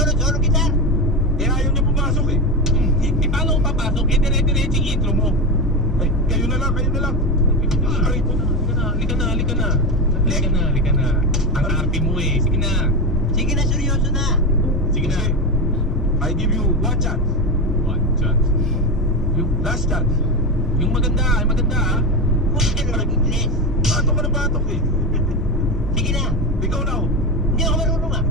sunod-sunod kita. Eh, ayaw niya pumasok eh. Eh, paano ko papasok? Eh, dire-diretso yung intro mo. Ay, kayo na lang, kayo na lang. Aray ko na. Halika na. Ang arte mo eh. Sige na. Sige na, seryoso na. Sige na. Kasi, I give you one chance. One chance. Last chance. Yung maganda ah. Huwag ka na mag-Ingles. Batok ka na batok eh. Sige na. Ikaw na oh. Hindi ako marunong ah.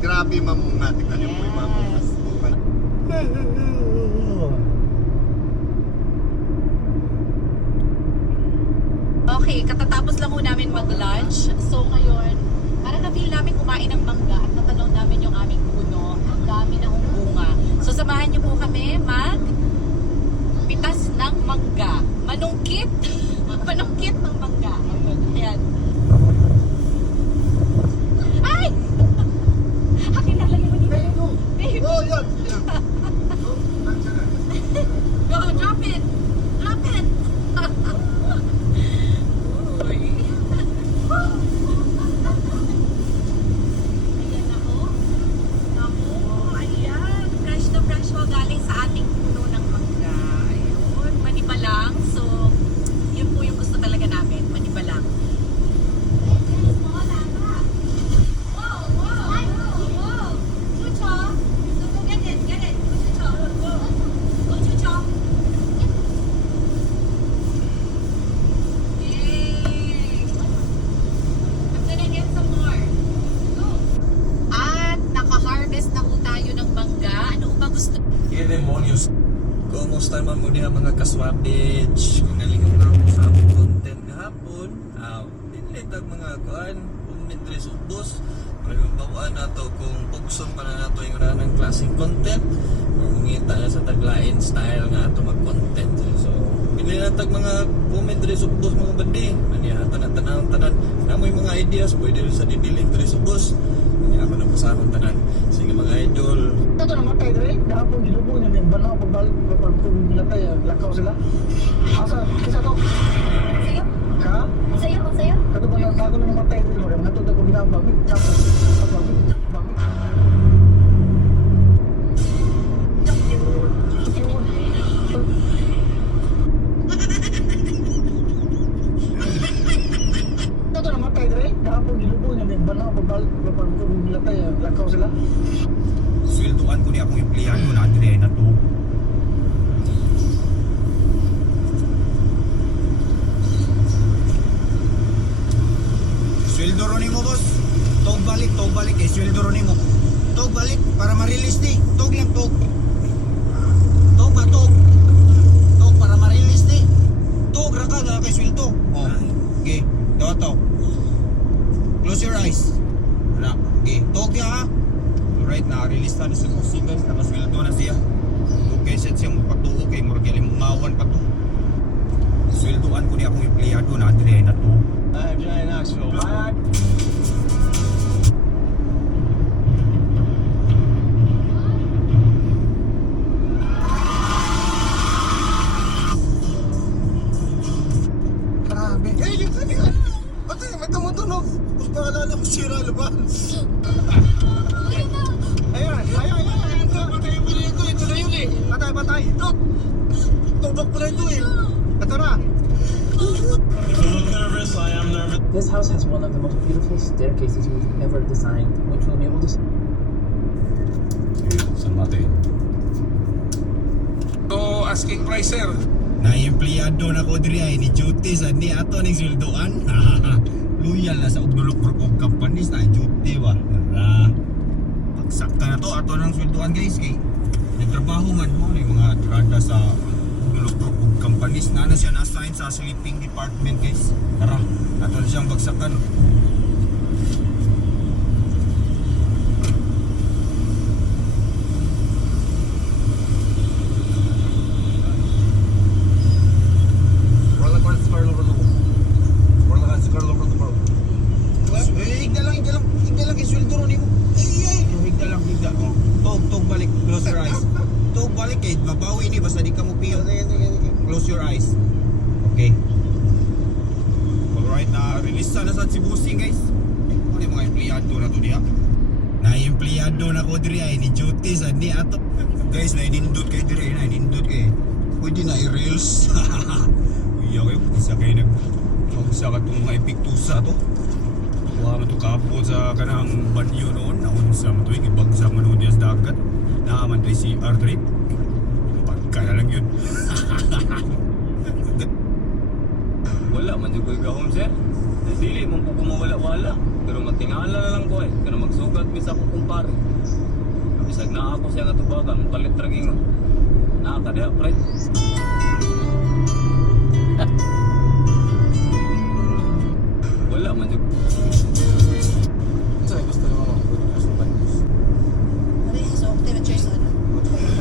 Grabe mamunga. Tingnan niyo po yung mamunga. Okay, katatapos lang po namin mag-lunch. So ngayon, parang na-feel namin kumain ng mangga at natanaw namin yung aming puno. Ang dami ng bunga. So samahan niyo po kami mag-pitas ng mangga. Manungkit. Manungkit ng mangga. Ayan. Ay! Kakilala niyo dito. Babe. Oh, yan. Go, drop it. Drop it. Uy. Ayan na oh. Naku, ayan. Fresh na fresh po galing sa ating puno ng mangga. Ayun, maniba lang. So, yun po yung gusto talaga namin. Maniba lang. Demonios. Kumusta naman mo diha mga kaswabage? Kung nalingaw na ako sa among content kahapon, dinilitag mga kuan, kung midres ubos, maraming bawaan na to kung pugson pa na nato yung ranang klaseng content, mangita na sa taglain style nga ato mag-content. So, pili na tag mga midres ubos mga bandi, maniya tanan-tanan, namoy mga ideas, pwede rin sa didiling tres ubos. Maniya ako na pasahon tanan. Sige mga idol. Ito na matay dali, dahapon dilubong niya, banaw pagbalik, kung nilatay, lakaw sila. Asa, kisa to? ako ng mga tayo dito. Natod ako ginabagit. Tapos, bagit. Ito namatay dre. Kahapon nilubo niya. May banaw. Pagbalik. Pagpapagod nila tayo. Lakaw sila. Sweldoan ko ni akong empleyado na Andre na to. Sweldo ro nimo boss. Tog balik eh sweldo ro nimo. Tog balik para ma-release ni. Tog lang tog. Tog ba tog? Tog para ma-release ni. Tog ra ka na kay sweldo. Oh. Okay, daw to. Close your eyes. Wala. Okay, tog ya ha. Alright, na-release na sa musik guys, nakasweldo na siya. Okay, set siya magpatuo kay Morgan, limawan pa to. Sweldoan ko ni akong empleyado na Andre na to. I'm Giant Knoxville. Bye. Grabe. Eh, yung sabi ka. Pati, may tumutunog. Mas paalala ko sira laban. Ayan. Patay yung pala ito. Ito na yun eh. Patay. Tubak pala ito eh. Ito na. This house has one of the most beautiful staircases we've ever designed, which will be able to... San natin? So, asking price, sir. Na empleyado na ko diri ay ni duty sa ni ato ning sweldoan. Loyal na sa Ugdulok Group of Companies na duty wa. Nara. Pagsakta na to ato nang sweldoan guys kay nagtrabaho man mo ni mga trada sa Ugdulok Group of Companies na siya na-assign sa sleeping department guys. Tara, ato na siyang bagsakan. Higda lang isweldo ro nimo. Ay, higda lang. Oh, tog balik, close your eyes. Tog balik kay babawi ni basta di ka mo piyo. Close your eyes. Okay. Alright, na-release na sa Busing guys. Ano yung mga empleyado na to diha? Na empleyado na ko diri ay ni duty sa ni ato. Guys, na-inindot kay diri, na-inindot kay. Pwede na i-reels. Uya kayo, isa kayo mag-usa ka itong mga epiktusa to. Kuha mo ito kapot sa kanang banyo noon. Naunsa mo ito, ibagsak mo noon diya sa dagat. Naaman tayo si R3. Pagka na lang yun. Wala man jud ko gahom sir. Dili man po kumawala-wala. Pero magtingala na lang ko eh. Pero magsugat bisa ko kumpare. Bisag na ako siya katubagan, palit ra gingon. Nakakadiha pre. Wala man jud. Saan gusto mo masukan? Ano yung sa Octave at Chase ano?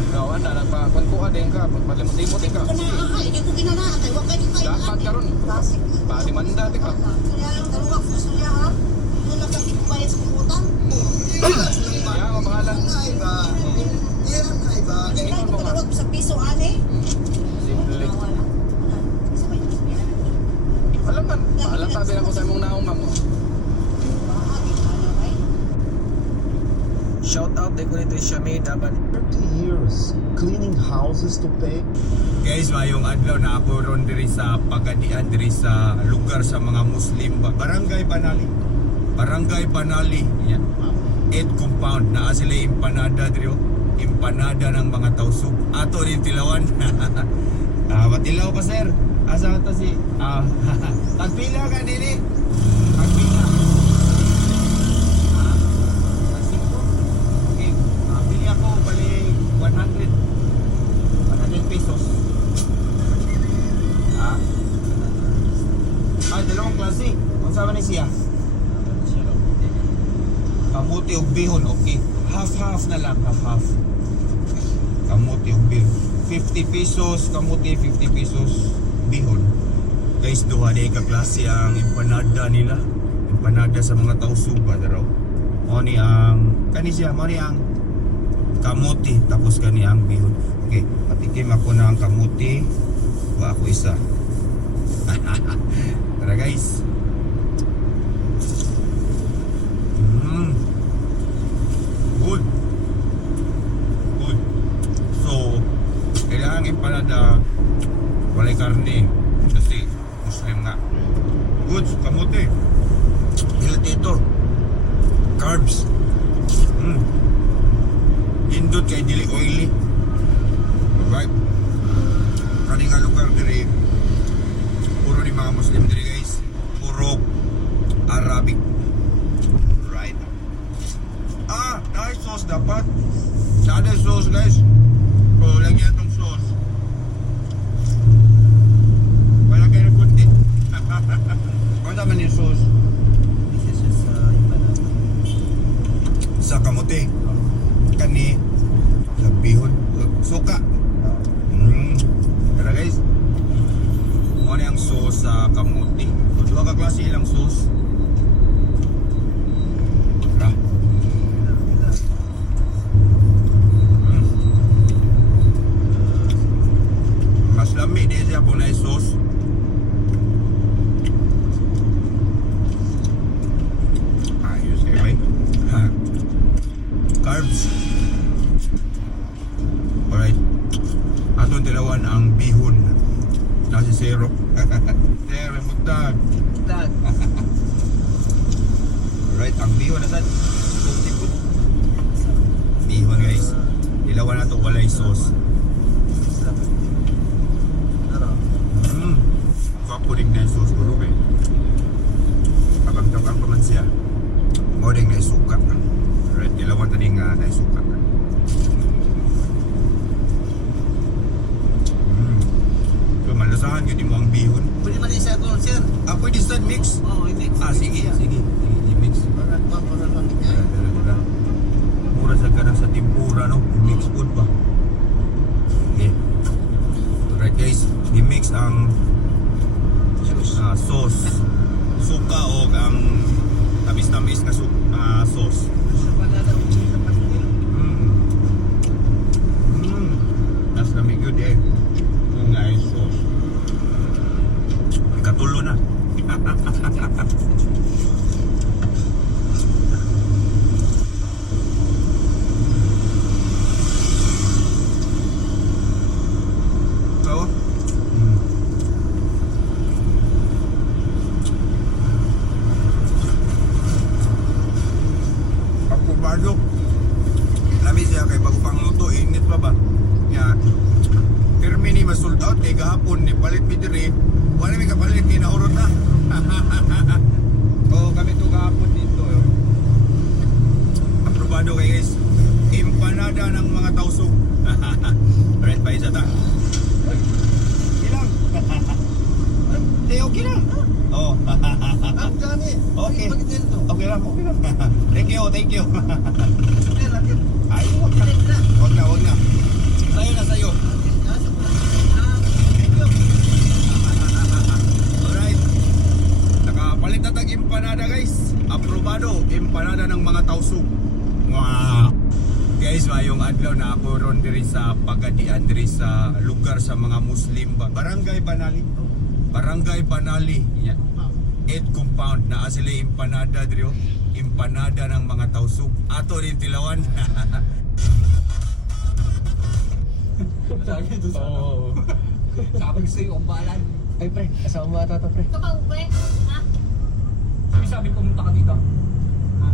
Kawan na nagpakunkuha din ka, pagpalimot-limot din ka. Hindi ko ginanaatay. Huwag kayo kayo. Dapat karon. Klasik. Palimanda din ka. Kaya lang taruwak. Gusto niya ha? Doon nakakit ko bayad sa kong utang. Kaya ang pangalan. Kailan ko taruwak sa piso, ane? Simple. Wala. Isa ba yung sabihan? Alam man, paalata din ako sa imong naong ma'am. Shout out kay Kuya Shami dapat 30 years cleaning houses to pay. Guys, mayong adlaw na ako ron diri sa pagadian diri sa lugar sa mga Muslim Barangay Banali. Yan. 8 compound na sila empanada diri. Empanada ng mga tausug. Ato rin tilawan. Matilaw pa sir. Asa to si tagpila ka nini. Tagpila. Okay. Bili ako balik 100 pesos. Dalawang klase. Kung saan ni siya? Kamuti o bihon, okay. Half-half na lang, half-half. Kamuti o bihon. 50 pesos, kamuti 50 pesos, bihon. Guys, duha na kaklase ang empanada nila. Empanada sa mga tausuba daw. Mo ni ang kamuti, tapos kani ang bihon. Okay, patikim ako na ang kamuti. Wa ako isa. Tara guys. Good. Good. So, kailangan empanada walay karne kasi Muslim nga. Good, kamote. Healthy ito. Carbs. Indot kay dili oily. Alright. Kani nga lugar diri puro ni mga Muslim diri guys. Puro Arabic. Right. Nice sauce dapat. Sada sauce guys. Lagyan itong sauce. Wala kayo ng kunti. Ano naman yung sauce? This is just empanada. Sa kamote. Kani. Sa bihon. Suka. Tara guys. Kung ano yung sauce sa kamote. So, dua ka klase ilang sauce. Tara. Mas lami din siya kung na sauce. Ayos kayo ba? Carbs. Alright. Atong tilawan ang bihon. Nasi zero. Zero, mutag. Tag. Alright, ang bihon nasan. Bihon guys. Tilawan na ito, walay sauce. Kapuling na yung sauce ko rin. Kabang-tabang pa man siya. Modeng na yung suka. Alright, tilawan tadi nga na yung suka. So, malasahan yun mo ang bihon. Pwede man yung sa doon, sir. Pwede sa mix? Oo, i-mix. Sige. Sige, i-mix. Para lamig niya. Mura sa ganang sa tempura, no? I-mix food pa. Okay. Alright guys, i-mix ang sauce. Suka o ang tamis-tamis na sauce. That's the make good eh. Yung nice sauce. Katulo na. So, pagkubado. Lami siya kay pagupang luto, init pa ba? Nga, pirmi ni ma-sold out kay gahapon ni palit mi diri. Wala mi kapalit ni naurot na. Oo, kami to gahapon dito. Aprobado kay guys. Empanada ng mga tausog. Alright, pa isa ta. Ilang? Okay lang. Oo. Ang dami. Okay. Pagkitin to. Okay lang. Thank you. Sige, lagi. Ay, wag na. Sayo na, sayo. Alright. Nakapalit na tag empanada guys. Aprobado. Empanada ng mga tausog. Wow. Guys, mayong adlaw na ako ron diri sa Pagadian diri sa lugar sa mga Muslim ba. Barangay Banali. Barangay Banali. Yan. 8 compound na sila empanada diri. Empanada ng mga tausog. Ato rin tilawan. Oo. Sabi ko sa'yo, umbalan. Ay, pre, kasama mo ata to, pre. Ito pa uwi, ha? Sabi pumunta ka dito. Ha?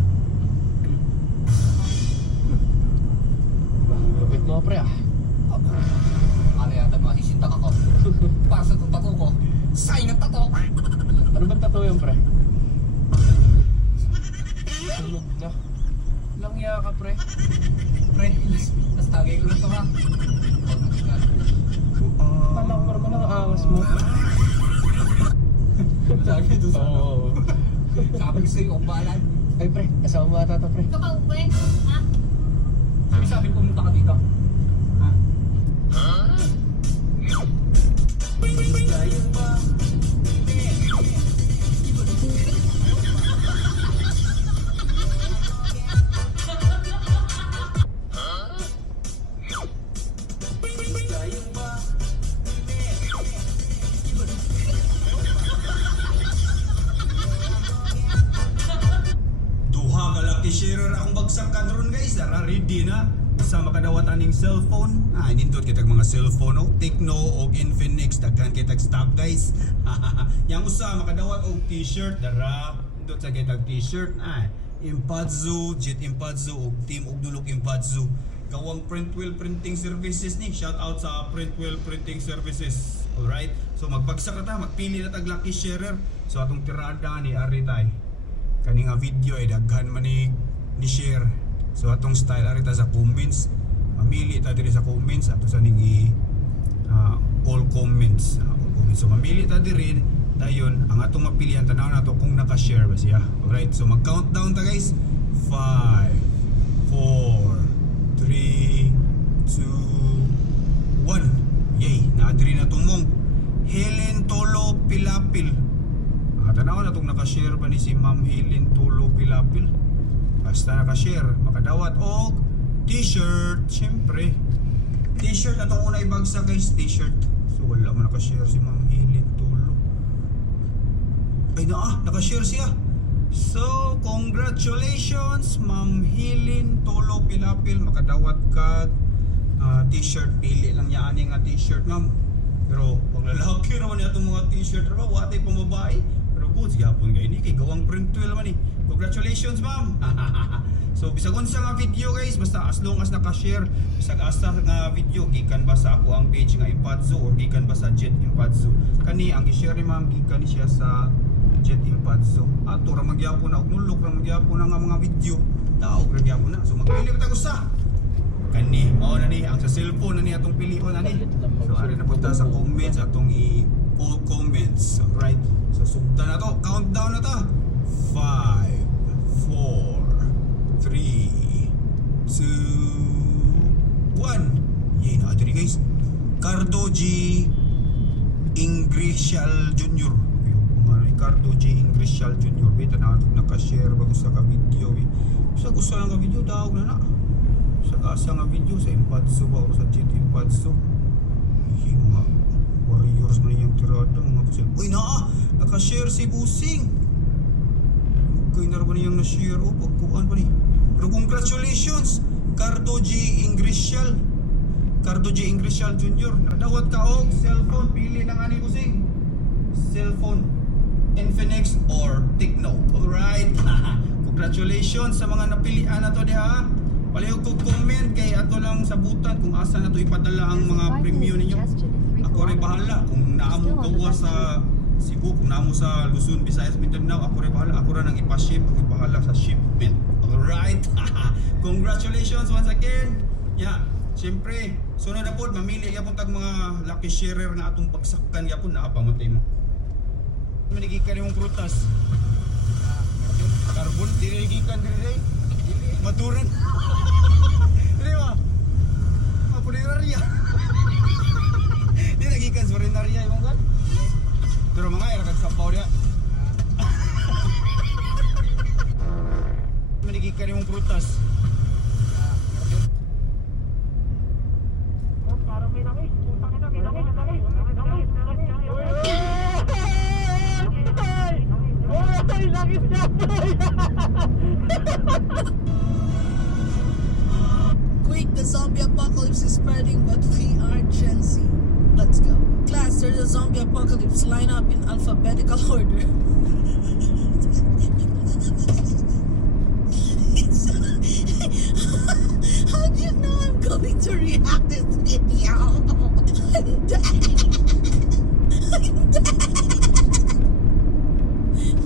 Lupit mo, pre, ah. Ano yata masisinta ka ko? Para sa itong tato ko. Sign ng tato! Ano ba tattoo yun, pre? Sunog na. Langya ka, pre. Pre, mas tagay ko lang ito ha. Kala ko parang ang angas mo. Sabi ito sa Oo. Sabi ko sa'yo, umbalan. Ay, pre, kasama mo ata to, pre. Ito pa uwi, ha? Sabi pumunta ka dito. Ha? Duha ka bagsakan ron guys, ara ready na sa makadawat aning cellphone. Nindot kitag mga cellphone oh, Tecno o Infinix, daghan kitag stock guys. Yang usa makadawat og t-shirt, dara nindot sa kitag t-shirt. Impazzo, Jet Impazzo og Team og Dulok Impazzo. Gawang Printwheel Printing Services ni. Shout out sa Printwheel Printing Services. Alright. So magbagsak na ta, magpili na tag lucky sharer. So atong tirada ni ari tay. Kani nga video ay daghan man ni share. So atong style ari ta sa comments. Mamili ta diri sa comments ato sa ning all comments. All comments. So mamili ta diri dayon ang atong mapilian tanaw nato kung naka-share ba siya. Alright. So mag-countdown ta guys. 5 4 3 2 1. Yay, naadiri na tumong Helen Tolo Pilapil. Tanaw na itong nakashare pa ni si Ma'am Helen Tolo Pilapil. Basta nakashare, makadawat og t-shirt. Siyempre t-shirt na itong una ibagsa guys, t-shirt. So wala man nakashare si Ma'am Helen Tolo. Ay nakashare siya. So congratulations Ma'am Helen Tolo Pilapil, makadawat ka t-shirt. Pili lang niya ani nga t-shirt ma'am. Pero pag lalaki naman niya itong mga t-shirt ra ba, watay pang babae. Pero good, gapon kayo ni kay gawang Printwheel man eh. Congratulations ma'am. So bisag unsa nga video guys, basta as long as naka-share, bisag asa nga video gikan ba sa ako ang page nga Impazzo or gikan ba sa Jet Impazzo. Kani ang i-share ni ma'am gikan ni siya sa Jet Impazzo. Ato ra magyapon na og nulok ra magyapon na nga mga video. Daog ra gyapon na. So magpili ka tag usa. Kani mao na ni ang sa cellphone na ni atong pilion na ni. So ari na punta sa comments atong all comments. Alright. So sugda na to. Countdown na ta. 5 4 3 2 1. Yay na diri guys. Cardo G Ingresial Jr. Cardo G Ingresial Jr. Bita na naka-share bago sa ka-video. Sa gusto lang ka-video daog na na. Sa asa nga video sa Impazzo ba o sa Jet Impazzo. Yung mga warriors na yung tirada mga pasil. Uy naka-share si Busing. Okay na rin ba niyang na-share o pagkuhan pa ni. Pero congratulations Cardo G Ingresial. Cardo G Ingresial Jr. Nadawat ka og cellphone, pili lang ani Busing. Cellphone Infinix or Tecno. Alright. Congratulations sa mga napilian na to diha. Palihog ko comment kay ato lang sabutan kung asa na to ipadala ang mga premium ninyo. Ako rin bahala kung naamo kawa sa Cebu, kung naamo sa Luzon, Visayas, Mindanao, ako rin bahala. Ako rin ang ipaship, ako bahala sa shipment. Alright. Congratulations once again. Yeah. Siyempre, sunod na po, mamili yapon tag mga lucky sharer na atong pagsakkan yapon na pamatay mo. Manigikan yung prutas. Carbon, dirigikan diri. Maturan. Dili ba? Mapulinarya. Di nagikan sa pulinarya yung kan. Pero mga era kagsapaw dia. Manigikan yung prutas. Quick, the zombie apocalypse is spreading, but we are Gen Z. Let's go. Class, there's a zombie apocalypse. Line up in alphabetical order. How do you know I'm going to react this video? I'm dead. I'm dead.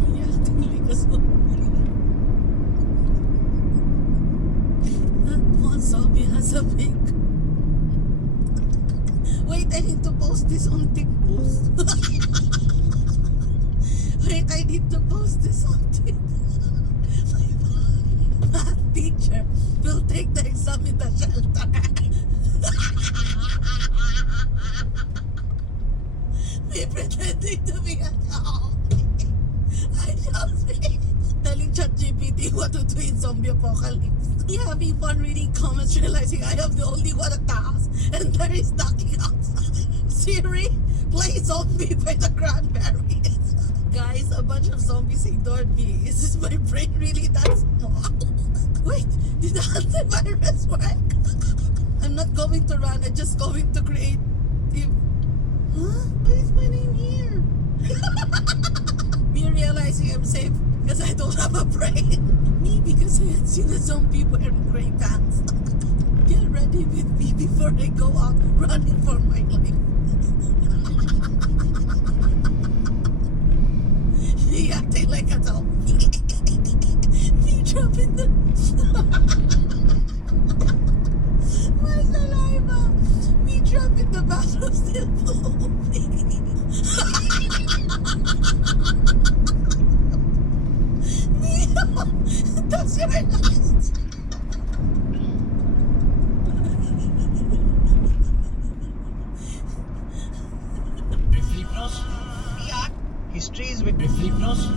Reacting like a zombie. That one zombie has a big. Wait, I need to post this on TikTok. Wait, I need to post this on TikTok. My math teacher will take the exam in the shelter. Me pretending to be a dog. I just be telling ChatGPT what to do in zombie apocalypse. Yeah, having fun reading comments, realizing I am the only one at the house, and there is nothing else. Siri, play Zombie by the Cranberries. Guys, a bunch of zombies ignored me. Is my brain really that small? Wait, did the antivirus work? I'm not going to run, I'm just going to create. Huh? Why is my name here? Me realizing I'm safe because I don't have a brain. Me because I had seen a zombie wearing gray pants. Get ready with me before I go out running for my life. He acting like a zombie. Me dropping the my saliva. Me dropping the bottle still moving. That's your last. Filipinos? Yeah. History is with Filipinos?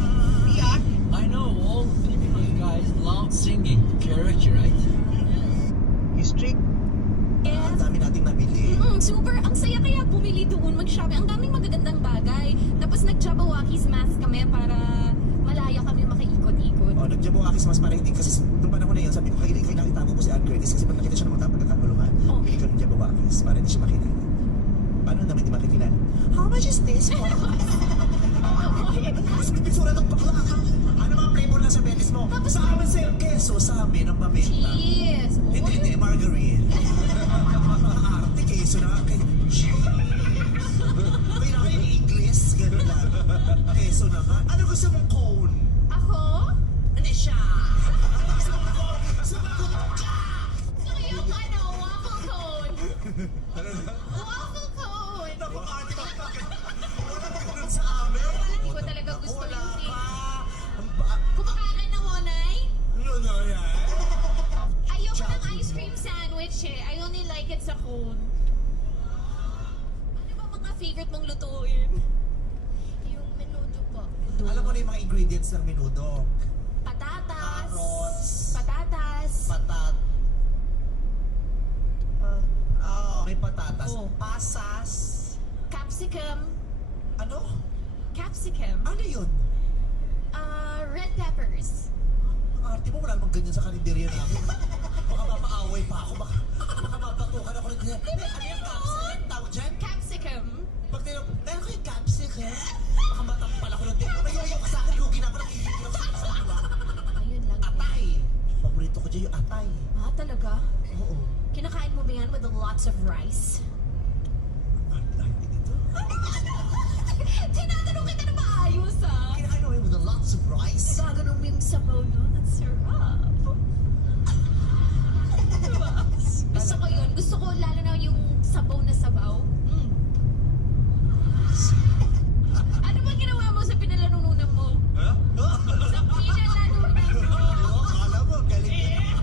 yeah. I know all Filipino guys love singing karaoke, right? History. Ang dami nating nabili. Super. Ang saya kaya bumili doon, mag-shopping. Ang daming magagandang bagay. Tapos nag-Jabawakis mask kami para malaya kami makaikot-ikot. Oh, nag-Jabawakis mas para hindi kasi nung panahon na yun, sabi ko kailangan itago ko si Ann Curtis kasi pag nakita siya ng mga pagkakaguluhan, Oh. bili ko ng Jabawakis para hindi siya makilala. Paano naman hindi makikilala? How much is this? Mas pipisura ng bakla ka. Ano mga flavor na sa betis mo? Sa amin sir, keso, sa amin ang pabenta. Cheese! Hindi, margarine. Arte, keso na. May nakain English, gano'n lang. Keso naman. Ano gusto mong cone? Ako? Hindi siya. Gusto ko yung waffle cone. Waffle cone! Napaka-arte ka pa. Wala ka ganun sa amin. Hindi ko talaga gusto Wala yung thing. ka. Kumakain ng honay? Ano yan? Ayoko ng ice cream sandwich eh. I only like it sa cone. Ano ba mga favorite mong lutuin? Yung menudo po. Alam mo na yung mga ingredients ng menudo. Patatas. Carrots. Patatas. May patatas. Oh. Pasas. Capsicum. Ano? Capsicum. Ano yun? Red peppers. Arte mo, wala namang ganyan sa karinderya namin. Baka mapaaway pa ako. Baka mapatukan ako ng ganyan. Ano yung capsicum? Tawag dyan? Capsicum. Pag tinanong, meron kayo capsicum? Baka matampal ako ng dito. Mayayaw ka sa akin, lugi na ako ng kikikil ako sa diba? Ayun lang. Atay. Paborito ko dyan yung atay. Ah, talaga? Oo. Kinakain mo ba yan with lots of rice? Arte dito. Tinatanong kita na maayos ah. Kinakain mo yun with lots of rice. Gaganon mo yung sabaw nun. Ang sarap. Diba? Gusto ko yun. Gusto ko lalo na yung sabaw na sabaw. Ano ba ginawa mo sa pinalanunan mo? Sa pinalanunan mo? Akala mo, galing yun.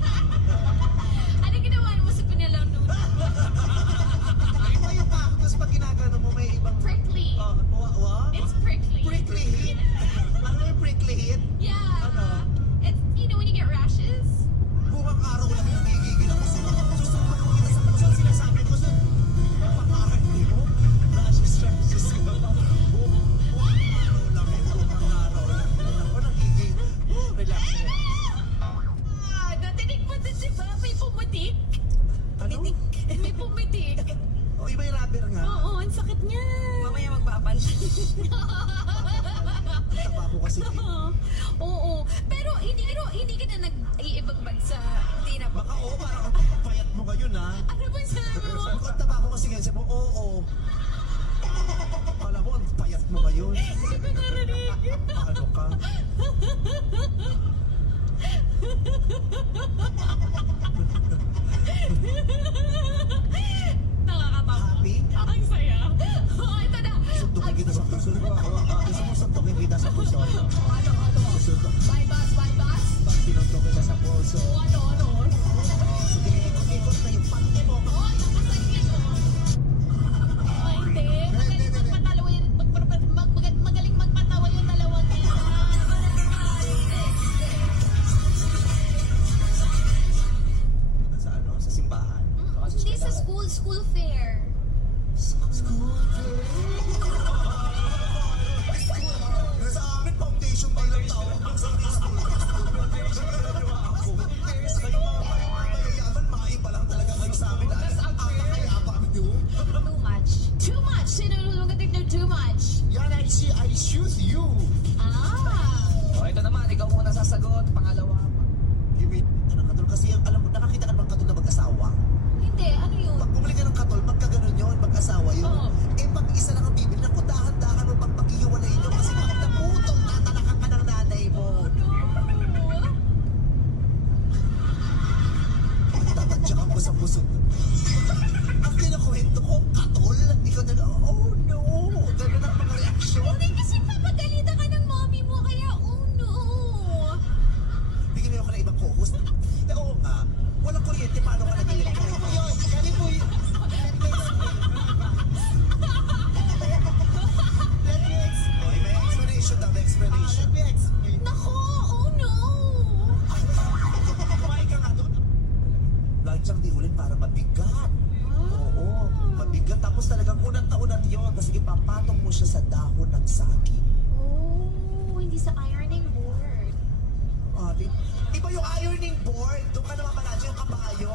Ano ginawa mo sa pinalanunan mo? Iba yung cactus pag ginagano mo may ibang... Prickly. What? It's prickly. Prickly heat? Ano yung prickly heat? Yeah. Ano? It's, you know, when you get rashes? Buong araw lang yung nagigigil ako sila. Susunod ko kita sa puso. Sinasabi ko sa... Napaka-arte mo. Rashes ka. Buong araw lang yun. Buong araw lang yun. Ako nagigil. Relax. Ah, natinig mo din, diba? May pumatik. Ano? May pumitik. O, iba yung rubber nga. Oo, ang sakit niya. Mamaya magbabal. Taba ko kasi. Oo. Pero hindi ka na nag-iibang bansa. Hindi na ba? Baka oo, parang payat mo ngayon ha. Ano ba sabi mo? Kung taba ko kasi ngayon, sabi mo, oo. Alam mo, ang payat mo ngayon. Hindi ko narinig. Ano ka? Nakakatawa. Happy? Ang saya. Oh, ito na. Suntukin kita sa puso. Gusto mo suntukin kita sa puso? Ano? Suntok. Bye, boss. Bye, boss. Pag sinuntok kita sa puso. Ano? Sige, ikot-ikot na yung pante mo. Oh, nakasagin mo. Ay, hindi. Magaling magpatawa yun. Magaling magpatawa yung dalawang yan. Sa ano? Sa simbahan? Hindi sa school fair. Sa choose you. Ah! O, ito naman, ikaw muna sasagot. Pangalawa. Ano katol kasi, alam mo, nakakita ka naman katol na mag-asawa. Hindi, ano yun? Pag bumili ka ng katol, magkaganon yun, mag-asawa yun. Oo. Eh, pag isa lang ang bibili, naku, dahan-dahan mo pag pag-iiwalay nyo kasi pag naputong, tatalakan ka ng nanay mo. Oh, no! Tatadyakan mo sa puso. Ang kinakwento ko, katol, ikaw na, oh no, gano'n ang mga reaksyon. Hindi kasi papagalitan ka ng mommy mo, kaya oh no! Bigyan mo ako ng ibang co-host. Eh, oo nga, walang kuryente, paano ka nag-iilang? Yun, ganun po yun. Let me explain. May explanation daw, may explanation. Let me explain. Nako, oh no! Kumain ka nga doon. Lagi siyang diulin para mabigat. Oo, mabigat. Tapos talagang unat-unat yun kasi ipapatong mo siya sa dahon ng saging. Oh, hindi sa ironing board. Iba yung ironing board. Doon ka naman pala yung kabayo.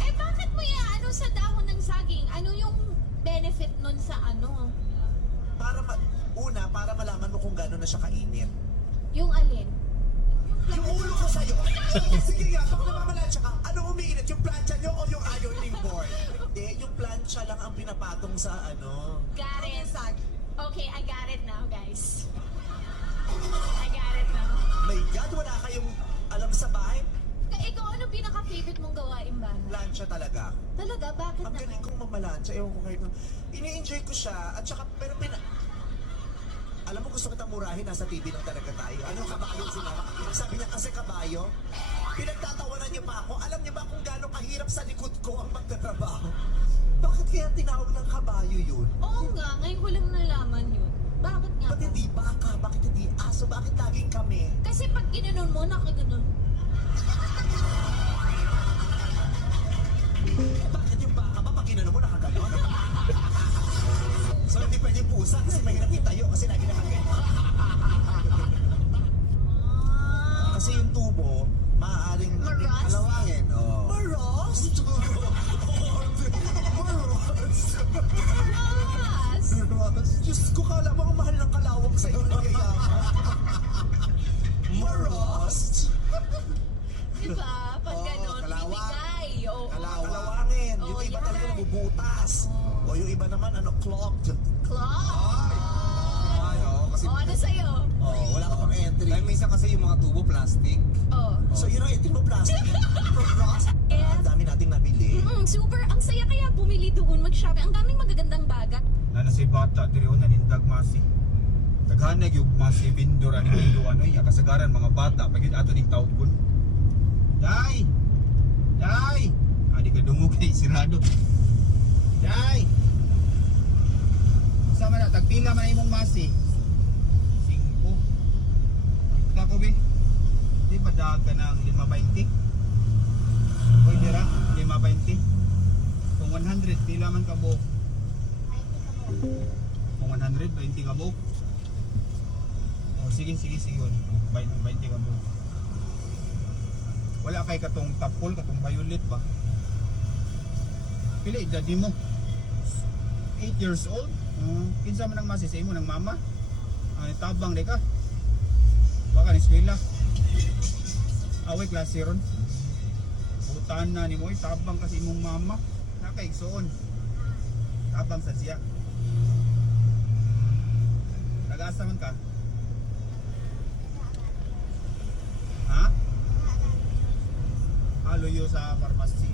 Eh, bakit mo ano sa dahon ng saging? Ano yung benefit nun sa ano? Para malaman mo kung gano'n na siya kainit. Yung alin? Yung ulo ko sa'yo. Sige nga, pag namamalansya ka, ano umiinit? Yung plancha nyo o yung ironing board? Hindi, yung plancha lang ang pinapatong sa ano. Got it. Okay, I got it now, guys. I got it now. My God, wala kayong alam sa bahay? Ikaw, ano pinaka-favorite mong gawain ba? Plancha talaga. Talaga? Bakit Ang galing naman? kong mamalansya. Ewan ko kayo. Ini-enjoy ko siya. At saka, pero alam mo, gusto kitang murahin, nasa TV lang talaga tayo. Ano, kabayo sila? Sabi niya kasi kabayo. Pinagtatawanan niyo pa ako. Alam niyo ba kung gaano kahirap sa likod ko ang magtatrabaho? Bakit kaya tinawag ng kabayo yun? Oo nga, ngayon ko lang nalaman yun. Bakit nga Bakit ba? hindi baka? Bakit hindi aso? Bakit laging kami? Kasi pag ginanon mo, nakaganon. Bakit yung baka ba? Pag ginano mo, nakaganon? So hindi pwede pusa kasi mahirap itayo kasi lagi nakaganon. Kasi yung tubo, maaaring Maras? alawangin. Oh. Maros? Maras? Diyos ko, kala mo ang mahal ng kalawang sa iyo nagyayama. Maros? Diba? Pag Oo, ganon, kalawang. bibigay. Oo. Kalawangin. Yung Oh, iba yan. talaga nabubutas. O yung iba naman, clogged. Clock. Ay, oo, kasi... O, ano sa'yo? Oh, wala ka pang entry. Dahil minsan kasi yung mga tubo plastic. Oh. So yun ang entry mo, plastic. Ang dami nating nabili. Super. Ang saya kaya bumili doon, mag-shopping. Ang daming magagandang bagat. Na si bata diri o nanindag masi. Daghanag yung masi vendor ani ido ano ya kasagaran mga bata pagid ato ning tawgon. Day. Day. Adi ka dungog kay sirado. Day. Sama na tagpila man imong masi. 5. Kako bi. Di madaga ng 5.20. Pwede ra 5.20. Kung 100 pila man ka buok. Kung 100, 20 ka buok. Oh, sige. 20 ka buok. Wala kay katong tapol, katong violet ba? Pila edad mo? 8 years old? Kinsa man ang masi sa imo ng mama? Tabang di ka? Baka ni eskwela. Away klase ron. Butan na ni mo, tabang kasi imong mama. Nakaigsoon. Tabang sa siya. Nag-asa man ka? Ha? Haloyo sa pharmacy.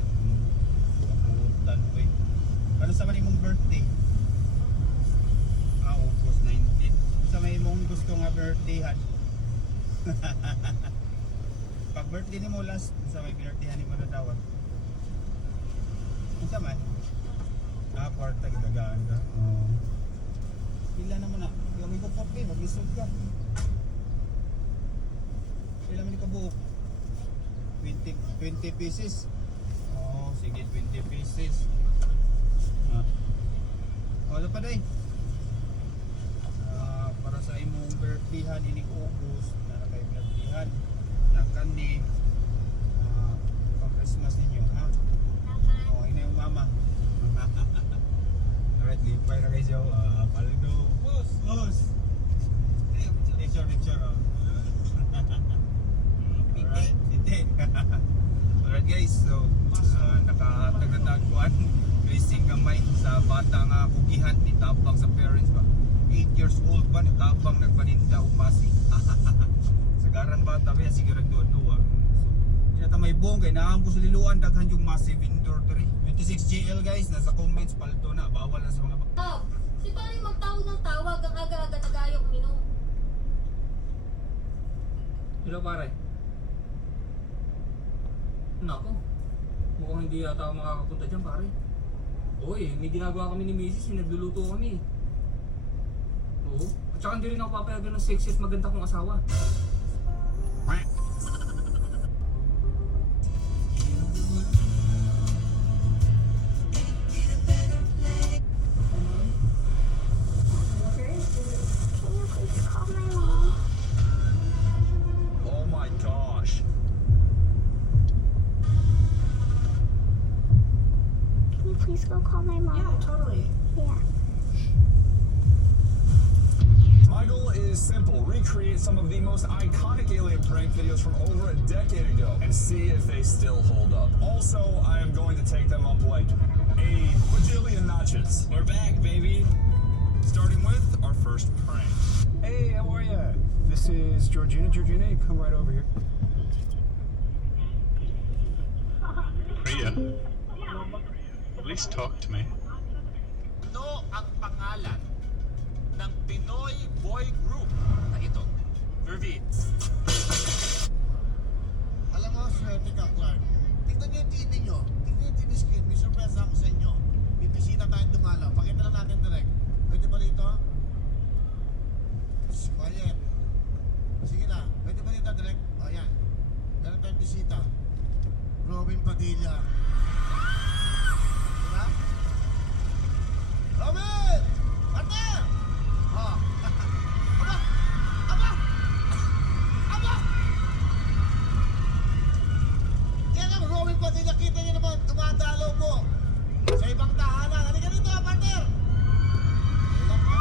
Kaputan ko eh. Ano sa man imong birthday? August 19. Sa may imong gusto nga birthday-han. Pag birthday ni mo last, sa may birthday-han ni mo na dawat. Ano sa man? Kwarta ginagaan ka. Pila naman na. Yung may kupot ka, mag-isod ka. Pila man ka buok? 20 pieces. Oh, sige 20 pieces. Wala pa day. Para sa imong birthday-han ini August, na kay birthday-han. Nakani pang Christmas ninyo, ha? Oh, ina yung mama. Alright, lipay na kayo. Paldo. Boss. years old pa, tabang nagpaninda o masi. Sagaran bata ba, sige rin doon duwa. So, yun may bong kay naam ko sa liluan, daghan yung massive indoor diri. 26JL guys, nasa comments, palto na, bawal na sa mga Oh, si Pari magtawag ng tawag ang aga-aga nagayok minom. Hello pare. Nako, mukhang hindi yata ako makakapunta dyan pare. Uy, may ginagawa kami ni Mrs. Nagluluto kami. Oo, at saka hindi rin ako papayagan ng sexy at maganda kong asawa. Oh my gosh. Can you please go call my mom? Yeah, totally. Yeah. My goal is simple. Recreate some of the most iconic alien prank videos from over a decade ago and see if they still hold up. Also, I am going to take them up like a bajillion notches. We're back, baby. Starting with our first prank. Hey, how are ya? This is Georgina. Georgina, you come right over here. Priya, at least talk to me. Ano ang pangalan ng Pinoy boy group na ito? Vervi. Alam mo, swerte ka, Clark. Tingnan niyo yung TV niyo. Tingnan yung TV screen. May surprise ako sa inyo. May bisita tayong dumalaw. Pakita lang natin direct. Pwede ba dito? Shh, quiet. Sige na. Pwede ba dito direct? O, yan. Meron tayong bisita. Robin Padilla. Diba? Robin! Partner! Oh. Aba! Aba! Aba! Yan ang Robin Padilla. Kita niyo naman, dumadalaw mo. Sa ibang tahanan. Halika dito, partner! Ilang ka?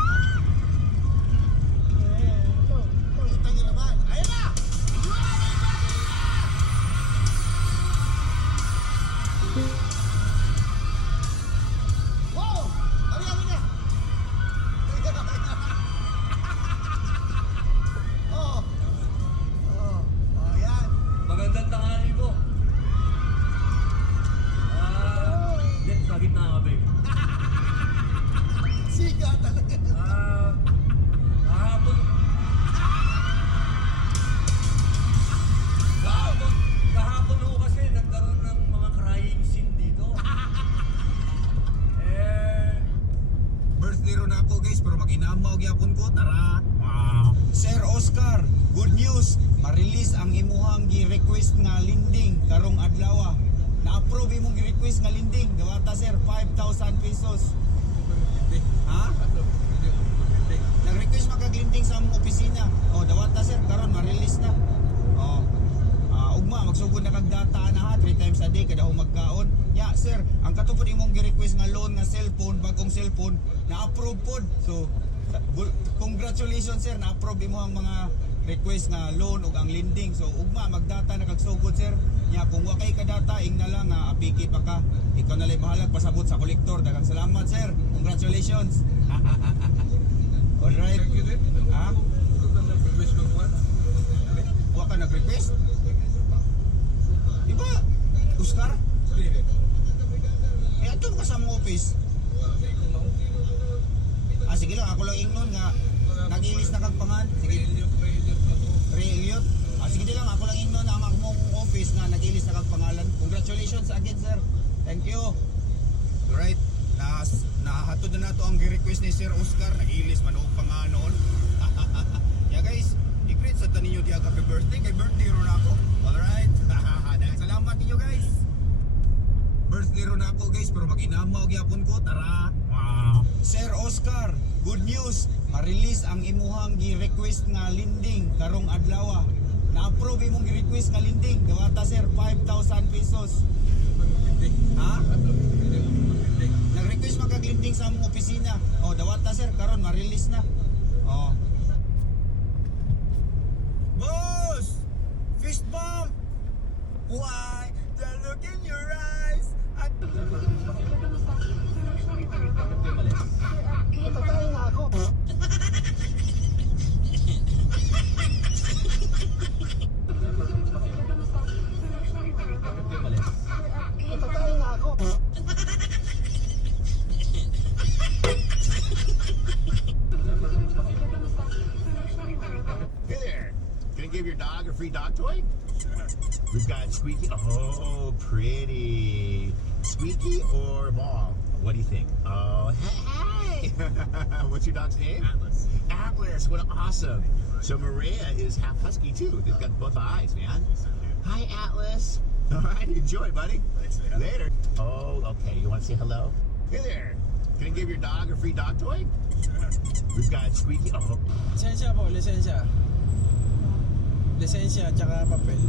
Kita niyo naman. Ayan na! Robin Padilla! Wow! Halika, halika! Oh! Oh! Oh, yan! Magandang tanghali po. Sa gitna ka, babe. Siga talaga. Kahapon. Kahapon ho kasi nagkaroon ng mga crying scene dito. birthday ron ako guys, pero mag-inamaw gyapon ko, tara. Wow. Sir Oscar, good news. Ma-release ang imuhang gi-request nga linding karong adlaw. Na-approve imong gi-request nga linding. Dawata sir, 5,000 pesos. Ha? Nag-request makaglinding sa among opisina. Oh, dawata sir, karon ma-release na. Oh. Ugma, magsugod na kag data na ha, 3 times a day kada ho magkaon. Ya, sir, ang katupod imong gi-request nga loan nga cellphone, bagong cellphone, na-approve pod. So, congratulations sir, na-approve imo ang mga request nga loan ug ang lending. So, ugma magdata na kag sugod sir. Ya, kung wa kay ka data, ing na lang nga apiki pa ka. Ikaw na lang bahala pasabot sa kolektor. Daghang salamat sir. Congratulations. All right. Ha? Wa ka nag-request? Diba? Oscar? Eh, ato ka sa mong office. Sige lang, ako lang ingnon nga nag-ilis na kagpangan. Sige. Re-Eliot. Sige lang, ako lang ingnon ang akong office nga nag-ilis na kagpangalan. Congratulations again, sir. Thank you. Alright. Nahatod na nato ang request ni Sir Oscar. Nag-ilis man og panganon. Yeah guys, i-greet sa taninyo di happy birthday. Kay birthday ron ako. Alright. Salamat ninyo guys. Birthday ron ako guys, pero mag-inamaw gyapon ko. Tara. Wow. Sir Oscar, good news. Ma-release ang imuhang gi-request nga linding karong adlaw. Na-approve imong gi-request nga linding. Dawata sir, 5,000 pesos. Ha? Nag-request makaglinding sa among opisina. Oh, dawata sir, karon ma-release na. Oh. Boss! Fist bump! Why? The look in your eyes. Kita tayo nga ako. free dog toy? We've got Squeaky. Oh, pretty. Squeaky or Ball? What do you think? Oh, hey! What's your dog's name? Atlas. Atlas, what awesome. So Maria is half husky too. They've got both eyes, man. Hi, Atlas. All right, enjoy, buddy. Thanks, man. Later. Oh, okay. You want to say hello? Hey there. Can I give your dog a free dog toy? We've got Squeaky. Oh. Lisensya po, lisensya. Lisensya, tsaka papel.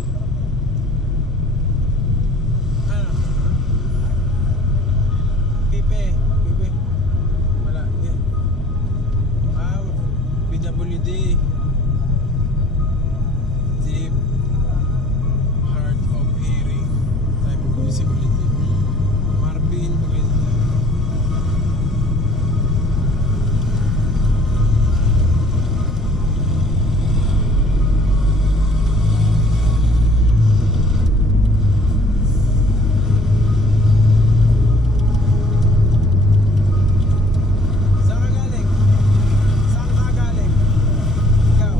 Ano? Pipe. Wala. Yan. PWD. Deep. Hard of hearing. Type of visibility. Marpin. Saan ka galing? Saan ka galing? Ikaw?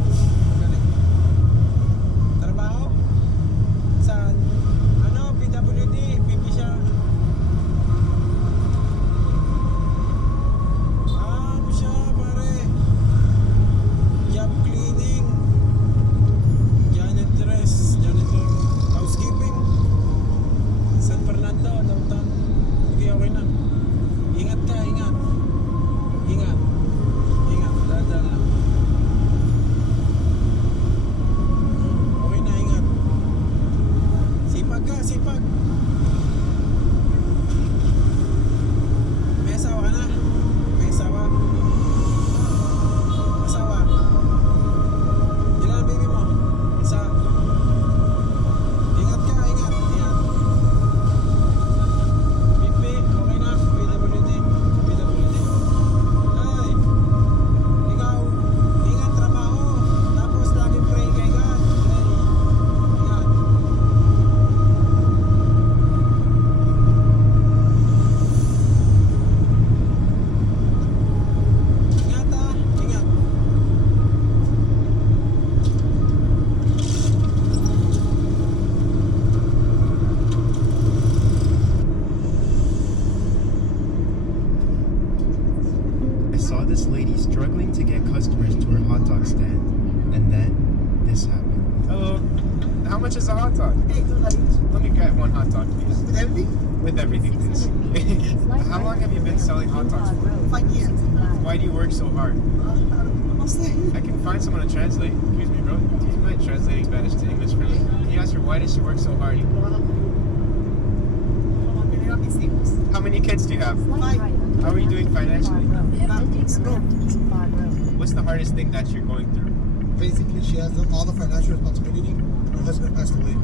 Galing? Trabaho? Saan? Ano? PWD? PP siya? Ano siya pare? Job cleaning. Janitor. Housekeeping. San Fernando, downtown. Sige, okay na. Ingat ka, ingat. Ingat. Dadaan lang. Okay na, ingat. Sipag ka, sipag. May asawa ka na? May asawa? Asawa? Ilan ang baby mo? Isa? Ingat ka, ingat. Pipi, okay na? PWD. Ay, ikaw, ingat trabaho. Tapos laging pray kay God. Ingat. Ingat ah, ingat. I saw this lady struggling to get customers to her hot dog stand, and then this happened. Hello. How much is a hot dog? Let me get one hot dog, please. With everything? With everything, please. How long have you been selling hot dogs for? 5 years. Why do you work so hard? I can find someone to translate. Excuse me, bro. Do you mind translating Spanish to English for me? Can you ask her why does she work so hard? How many kids do you have? 5. How are you doing financially? It's good. What's the hardest thing that you're going through? Basically, she has all the financial responsibility. Her husband passed away.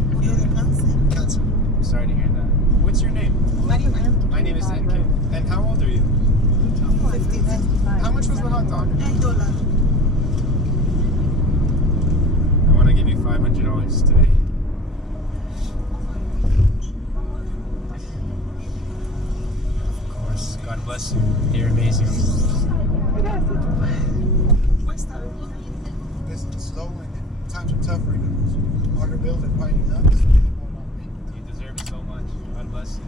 Cancer. Sorry to hear that. What's your name? Marina. My name is NK. And how old are you? 15. How much was the hot dog? $10. I want to give you $500 today. Of course. God bless you. You're amazing. Business is slow and times are tough right now. Harder bills are piling up. You deserve it so much. God bless you.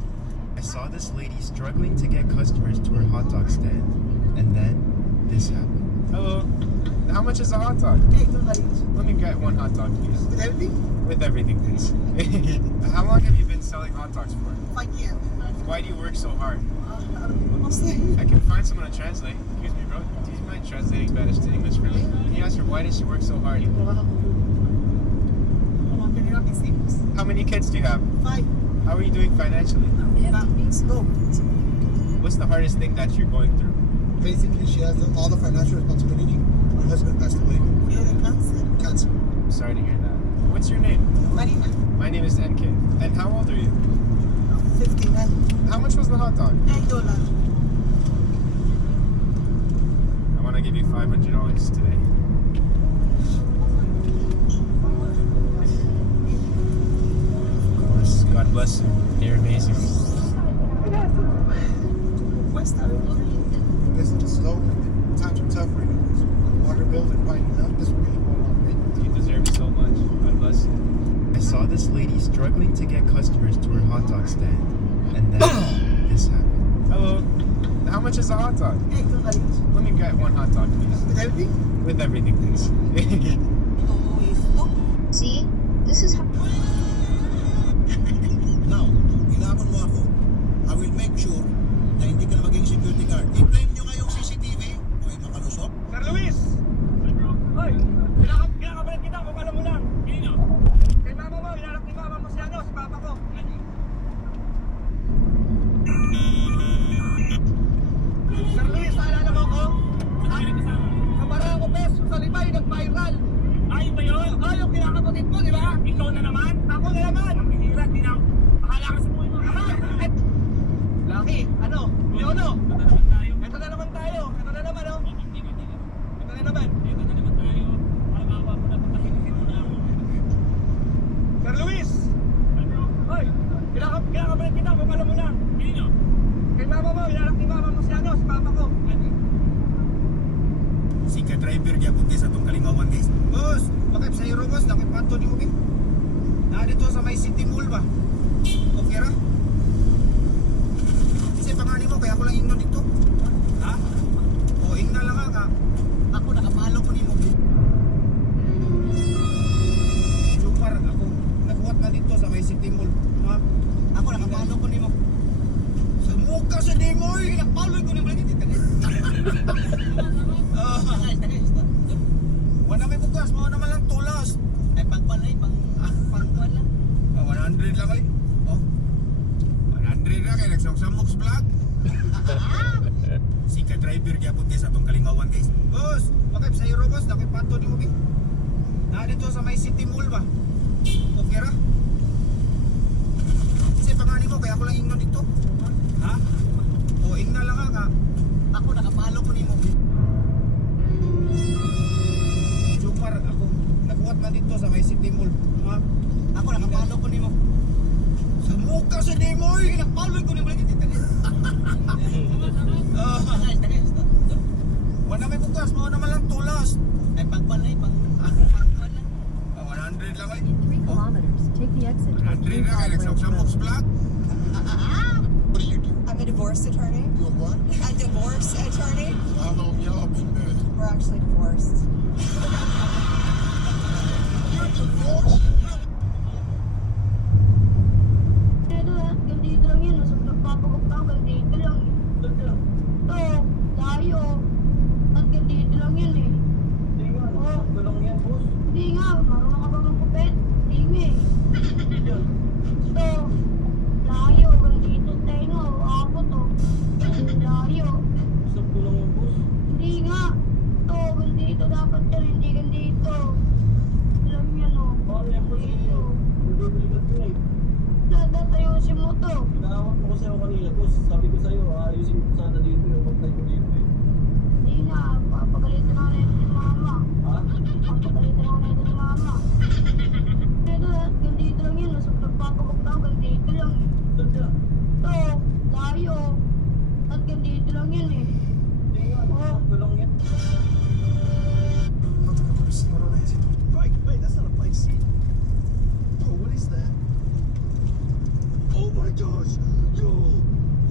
I saw this lady struggling to get customers to her hot dog stand, and then this happened. Hello. How much is a hot dog? $8. Let me get one hot dog, please. With everything? With everything, please. How long have you been selling hot dogs for? 5 years. Why do you work so hard? I I can find someone to translate. Excuse me, bro. Do you mind translating Spanish to English for me? Can you ask her why does she work so hard? How many kids do you have? 5. How are you doing financially? It's good. What's the hardest thing that you're going through? Basically, she has all the financial responsibility. Her husband passed away. Cancer. Sorry to hear that. What's your name? Marina. My name is NK. And how old are you? 15. How much was the hot dog? $10. I want to give you $500 today. Of course. God bless you. You're amazing. Business is slow and times are tough right now. Harder bills are piling up. This is really going on. You deserve it so much. God bless you. this lady struggling to get customers to her hot dog stand, and then this happened. Hello. How much is a hot dog? Hey, ito Kalix. Let me get one hot dog, please. With everything? With everything, please. See? This is how. Now, kailangan mo ako. I will make sure na hindi ka na maging security guard. I-blame nyo ngayong CCTV o ay makalusot. Sir Luis! Hoy! Kinakabalit kita kung alam mo lang. Kino? Kay mama mo, inalak ni mama mo si papa ko. Sir Luis, naalala mo ko? Kamara ko, bes, sa Libay, nag-viral. Ay, ba yun? Ay, yung kinakapatid mo, di ba? Ikaw na naman? Ako na naman. Ang hihirat, di na. Bahala ka sa buhay mo. Lucky, ano? Leono? Ito na naman tayo. Ito na naman, oh. Ito na naman. Ito na naman tayo. Pagawa mo na pagkakitin mo na ako. Sir Luis! Hoy! Kinakabalit kita kung alam mo lang. Kino? Kay mama mo, inalak ni mama mo si papa ko. Si ka-driver niya po guys atong kalingawan guys. Boss, bakit sa hero boss, nakit pato ni Umi. Na dito sa may City Mall ba? Okay ra? Kasi pangani mo, kaya ako lang ingnon dito. Ha? O, ingna lang ka. Ako nakapalo ko ni mo. Super, ako. Naghuwat na dito sa may City Mall. Ha? Ako nakapalo ko ni mo. Sa mukha sa demoy, nakapalo ko ni mo. Wala may bukas, mga naman lang tulas. Ay pagpalay, pangkuan lang. 100 lang ay. Oh. 100 na kaya nagsamok sa vlog. Si ka-driver niya po guys atong kalingawan guys. Boss, bakit sa hero boss, nakit pato ni Umi. Na dito sa may City Mall ba? Okay ra? Kasi pangani mo, kaya ako lang ingnon dito. Ha? O, ingna lang ka. Ako nakapalo ko ni mo. Super, ako. Naghuwat na dito sa may City Mall. Ha? Ako nakapalo ko ni mo. Sa mukha sa demoy, nakapalo ko ni mo. Wala may bukas, mga naman lang tulas. Ay pagpalay, pangkuan lang. 100 lang ay. 3 kilometers. Take the exit. 100 na kaya nagsamok sa vlog. What do you do? I'm a divorce attorney. You a what? A divorce attorney. How long y'all been married? We're actually divorced. You're divorced? Ito gandito lang yun. Nasa nagpapagod pa, gandito lang yun. Ito, tayo. At gandito lang yun eh. Hindi nga, nagpapagulong yan, boss. Hindi nga, marunong ka ba magkupit? Hindi nga eh. Yan. Ito, layo, gandito tayo. Ako to. Layo. Gusto ko lang yan, boss. Hindi nga. Ito, gandito dapat yan, hindi gandito. Alam yan o. Paano yan, boss? Dito. Nagbibiligat ko eh. Dapat ayusin mo to. Pinahawak mo ko sa'yo kanina, boss. Sabi ko sa'yo, ayusin ko sana dito yung pagtay ko dito eh. Hindi nga, papagalitan ako na ito ni mama. Ha? Papagalitan ako na ito ni mama. Ito, gandito lang yun. Nasa nagpapagod pa, gandito lang eh. Saan ka? Ito, layo. At gandito lang yun eh. Hindi nga, nagpapagulong yan. Bike? Wait, that's not a bike seat. Oh, what is that? Oh my gosh! Yo!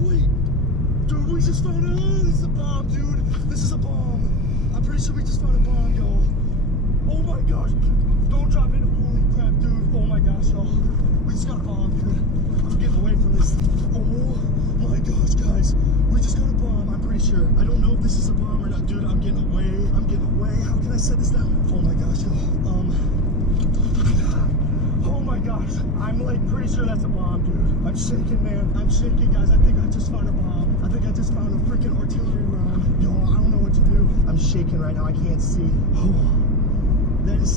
Wait! Dude, we just found out! Oh, this is a bomb, dude! This is a bomb! I'm pretty sure we just found a bomb, yo! Oh my gosh! Don't drop it! Holy crap, dude! Oh my gosh, yo! We just got a bomb, dude! I'm getting away from this. Oh my gosh, guys! We just got a bomb, I'm pretty sure. I don't know if this is a bomb or not, dude. I'm getting away. I'm getting away. How can I set this down? Oh my gosh, yo. Oh my gosh, I'm like pretty sure that's a bomb, dude. I'm shaking, man. I'm shaking, guys. I think I just found a bomb. I think I just found a freaking artillery round. Yo, I don't know what to do. I'm shaking right now. I can't see. Oh, that is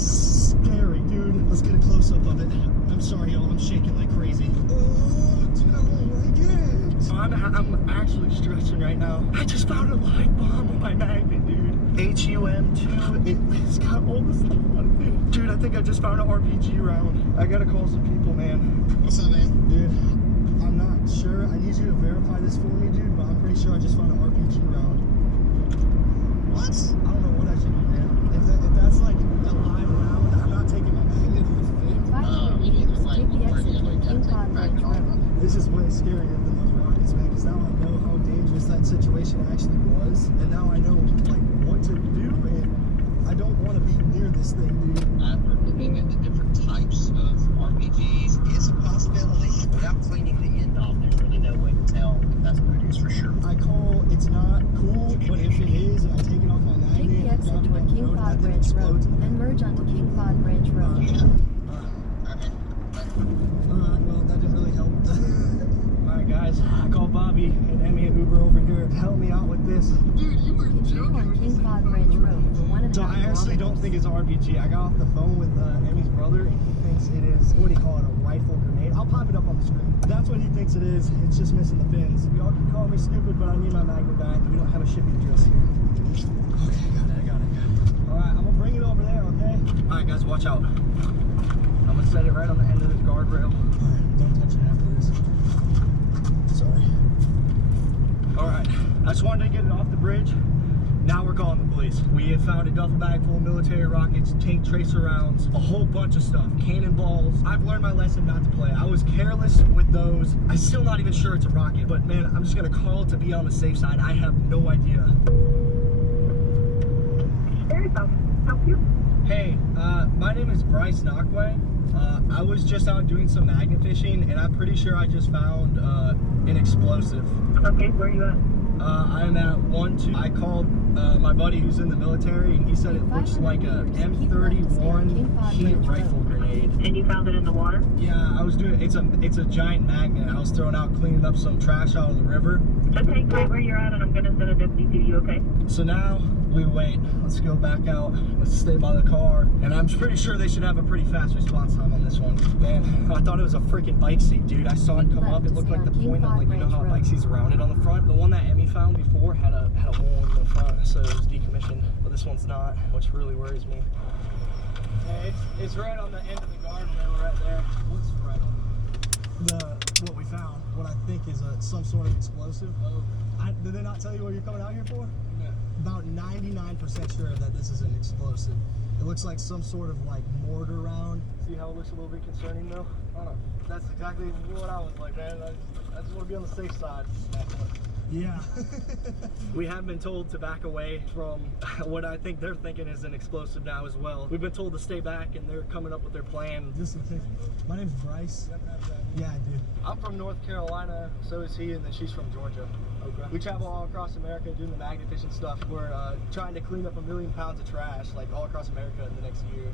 scary, dude. Let's get a close up of it. I'm sorry, y'all. I'm shaking like crazy. Oh, dude, I don't like it. I'm actually stressing right now. I just found a live bomb on my magnet, dude. HUM2. It's got all this stuff on it. Dude, I think I just found an RPG round. I gotta call some people, man. What's that name? Dude, I'm not sure. I need you to verify this for me, dude, but I'm pretty sure I just found an RPG round. What? I don't know what I should do, man. If that's like a live round, I'm not taking my magnet. this thing, dude. After looking at the different types of RPGs, is a possibility. Without cleaning the end off, there's really no way to tell if that's what it is for sure. I call it's not cool, but if it is, and I take it off my Take magnet, the exit toward King Cloud Branch Road, then merge onto King Cloud Branch Road. Alright, well, that didn't really help. Alright, guys, I called Bobby and Emmy and Uber over here to help me out with this. Continue on King Cloud Branch Road for 1.5 So I actually don't think it's RPG. I got off the phone with Emmy's brother, and he thinks it is, what do you call it, a rifle grenade? I'll pop it up on the screen. That's what he thinks it is. It's just missing the pins. Y'all can call me stupid, but I need my magnet back. We don't have a shipping address here. Okay, I got it. Alright, I'm gonna bring it over there, okay? Alright guys, watch out. I'm gonna set it right on the end of this guardrail. Alright, don't touch it after this. Sorry. Alright, I just wanted to get it off the bridge. Now we're calling the police. We have found a duffel bag full of military rockets, tank tracer rounds, a whole bunch of stuff, cannonballs. I've learned my lesson not to play. I was careless with those. I'm still not even sure it's a rocket, but man, I'm just gonna call it to be on the safe side. I have no idea. Help you? Hey, my name is Bryce Knockway. I was just out doing some magnet fishing, and I'm pretty sure I just found an explosive. Okay, where are you at? I'm at 1-2. I called my buddy who's in the military, and he said it looks like a M31 heat rifle grenade. And you found it in the water? Yeah, I was doing. It's a giant magnet. I was throwing out, cleaning up some trash out of the river. Okay, great where you're at, and I'm gonna send a deputy to you, okay? So now we wait. Let's go back out. Let's stay by the car. And I'm pretty sure they should have a pretty fast response time on this one. Man, I thought it was a freaking bike seat, dude. I saw it come up. It looked like the point of, like, you know how a bike seat's rounded on the front? The one that Emmy found before had a hole in the front, so it was decommissioned. But this one's not, which really worries me. Hey, it's right on the end of the guardrail right there. What's right on what we found? What I think is some sort of explosive. Oh. Did they not tell you what you're coming out here for? No. About 99% sure that this is an explosive. It looks like some sort of like mortar round. See how it looks a little bit concerning though? That's exactly what I was like, man. I just want to be on the safe side. Yeah. We have been told to back away from what I think they're thinking is an explosive now as well. We've been told to stay back, and they're coming up with their plan. Just in case. My name's Bryce. Yeah, I do. I'm from North Carolina, so is he, and then she's from Georgia. Okay. We travel all across America doing the magnet fishing stuff. We're trying to clean up 1 million pounds of trash, like all across America in the next year.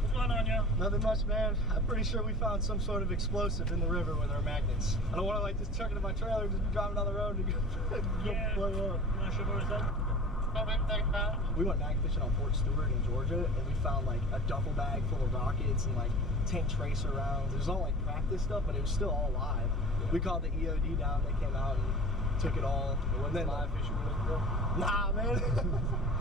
What's going on, yo? Nothing much, man. I'm pretty sure we found some sort of explosive in the river with our magnets. I don't want to like just chuck it in my trailer and just be driving down the road and go blow up. Not sure where it's at. We went magnet fishing on Fort Stewart in Georgia, and we found like a duffel bag full of rockets and like tank tracer rounds. It was all like practice stuff, but it was still all live. We called the EOD down. They came out and took it all. And then live fishing with us, bro. Nah, man.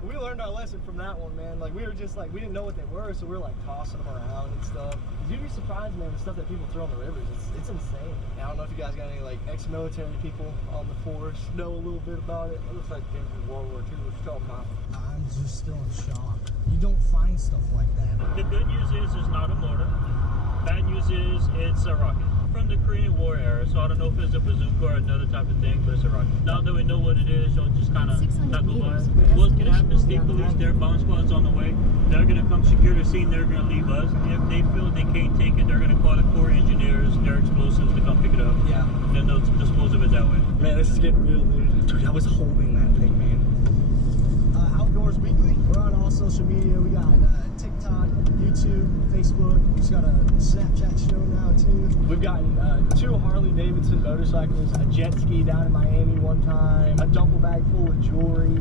We learned our lesson from that one, man. Like, we were just like, we didn't know what they were, so we were like tossing them around and stuff. You'd be surprised, man, the stuff that people throw in the rivers. It's insane. I don't know if you guys got any like ex-military people on the force, know a little bit about it. It looks like things from World War II. What you talking about? I'm just still in shock. You don't find stuff like that. The good news is it's not a mortar. Bad news is it's a rocket. From the Korean War era, so I don't know if it's a bazooka or another type of thing, but it's a rocket. Now that we know what it is, don't just kind of knuckle by it. What's going to happen, state police, their bomb squad's on the way. They're going to come secure the scene, they're going to leave us. If they feel they can't take it, they're going to call the Corps engineers, their explosives to come pick it up. Yeah. Then they'll dispose of it that way. Man, this is getting real, dude. Dude, I was holding that thing, man. Outdoors Weekly. We're on all social media. We got TikTok, YouTube, Facebook. We just got a Snapchat show now too. We've gotten 2 Harley-Davidson motorcycles, a jet ski down in Miami one time, a duffel bag full of jewelry,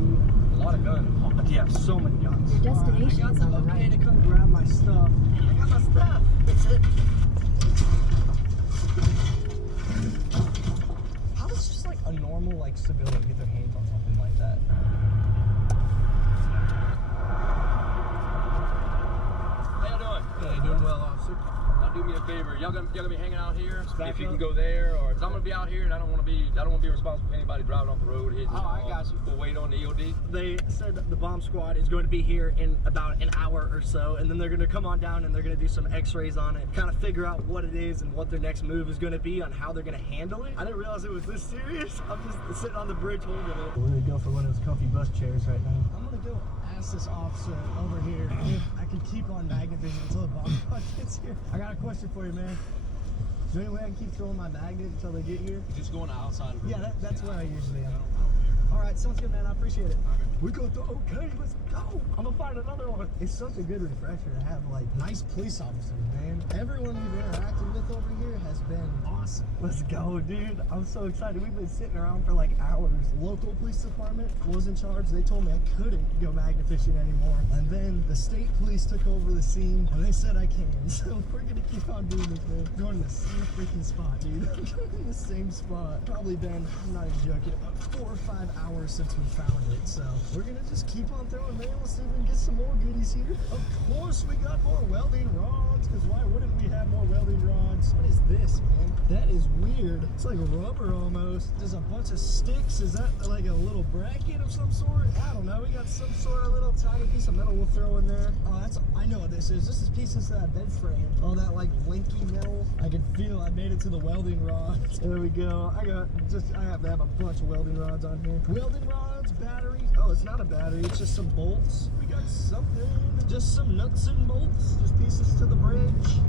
a lot of guns. Yeah, so many guns. Your destination I got is the on the okay right. to come grab my stuff. I got my stuff. How does just like a normal like civilian get their hands on something like that? How you doing? Hey, doing well, officer. Not too me a favor. Y'all gonna be hanging out here. Back If you up. can go there, or 'cause I'm gonna be out here, and I don't want to be responsible for anybody driving off the road. Hitting, Oh, I got you. We'll wait on the EOD. They said that the bomb squad is going to be here in about an hour or so, and then they're going to come on down and they're going to do some x-rays on it, kind of figure out what it is and what their next move is going to be on how they're going to handle it. I didn't realize it was this serious. I'm just sitting on the bridge holding it. We're going to go for one of those comfy bus chairs right now. I'm going to go ask this officer over here if I can keep on magnetism until the bomb squad gets here. I got a question for you, man. Is there any way I can keep throwing my magnet until they get here? Just going outside. Yeah, that's where I usually am. All right, sounds good, man. I appreciate it. We got the okay. Let's go. I'm gonna find another one. It's such a good refresher to have like nice police officers, man. Everyone we've interacted with over here has been awesome. Let's go, dude. I'm so excited. We've been sitting around for like hours. Local police department was in charge. They told me I couldn't go magnet fishing anymore. And then the state police took over the scene and they said I can. So we're gonna keep on doing this, man. Going to the same freaking spot, dude. I'm going in the same spot. Probably been, I'm not even joking, about 4 or 5 hours since we found it. So we're gonna just keep on throwing, man. Let's see if we can get some more goodies here. Of course we got more welding rods, because why wouldn't we have more welding rods? What is this, man? That is weird. It's like rubber almost. There's a bunch of sticks. Is that like a little bracket of some sort? I don't know. We got some sort of little tiny piece of metal we'll throw in there. Oh, I know what this is. This is pieces of that bed frame. All that like linky metal. I can feel I made it to the welding rods. There we go. I have to have a bunch of welding rods on here. Welding rods, batteries. Oh, it's not a battery. It's just some bolts. We got something. Just some nuts and bolts. Just pieces to the bridge.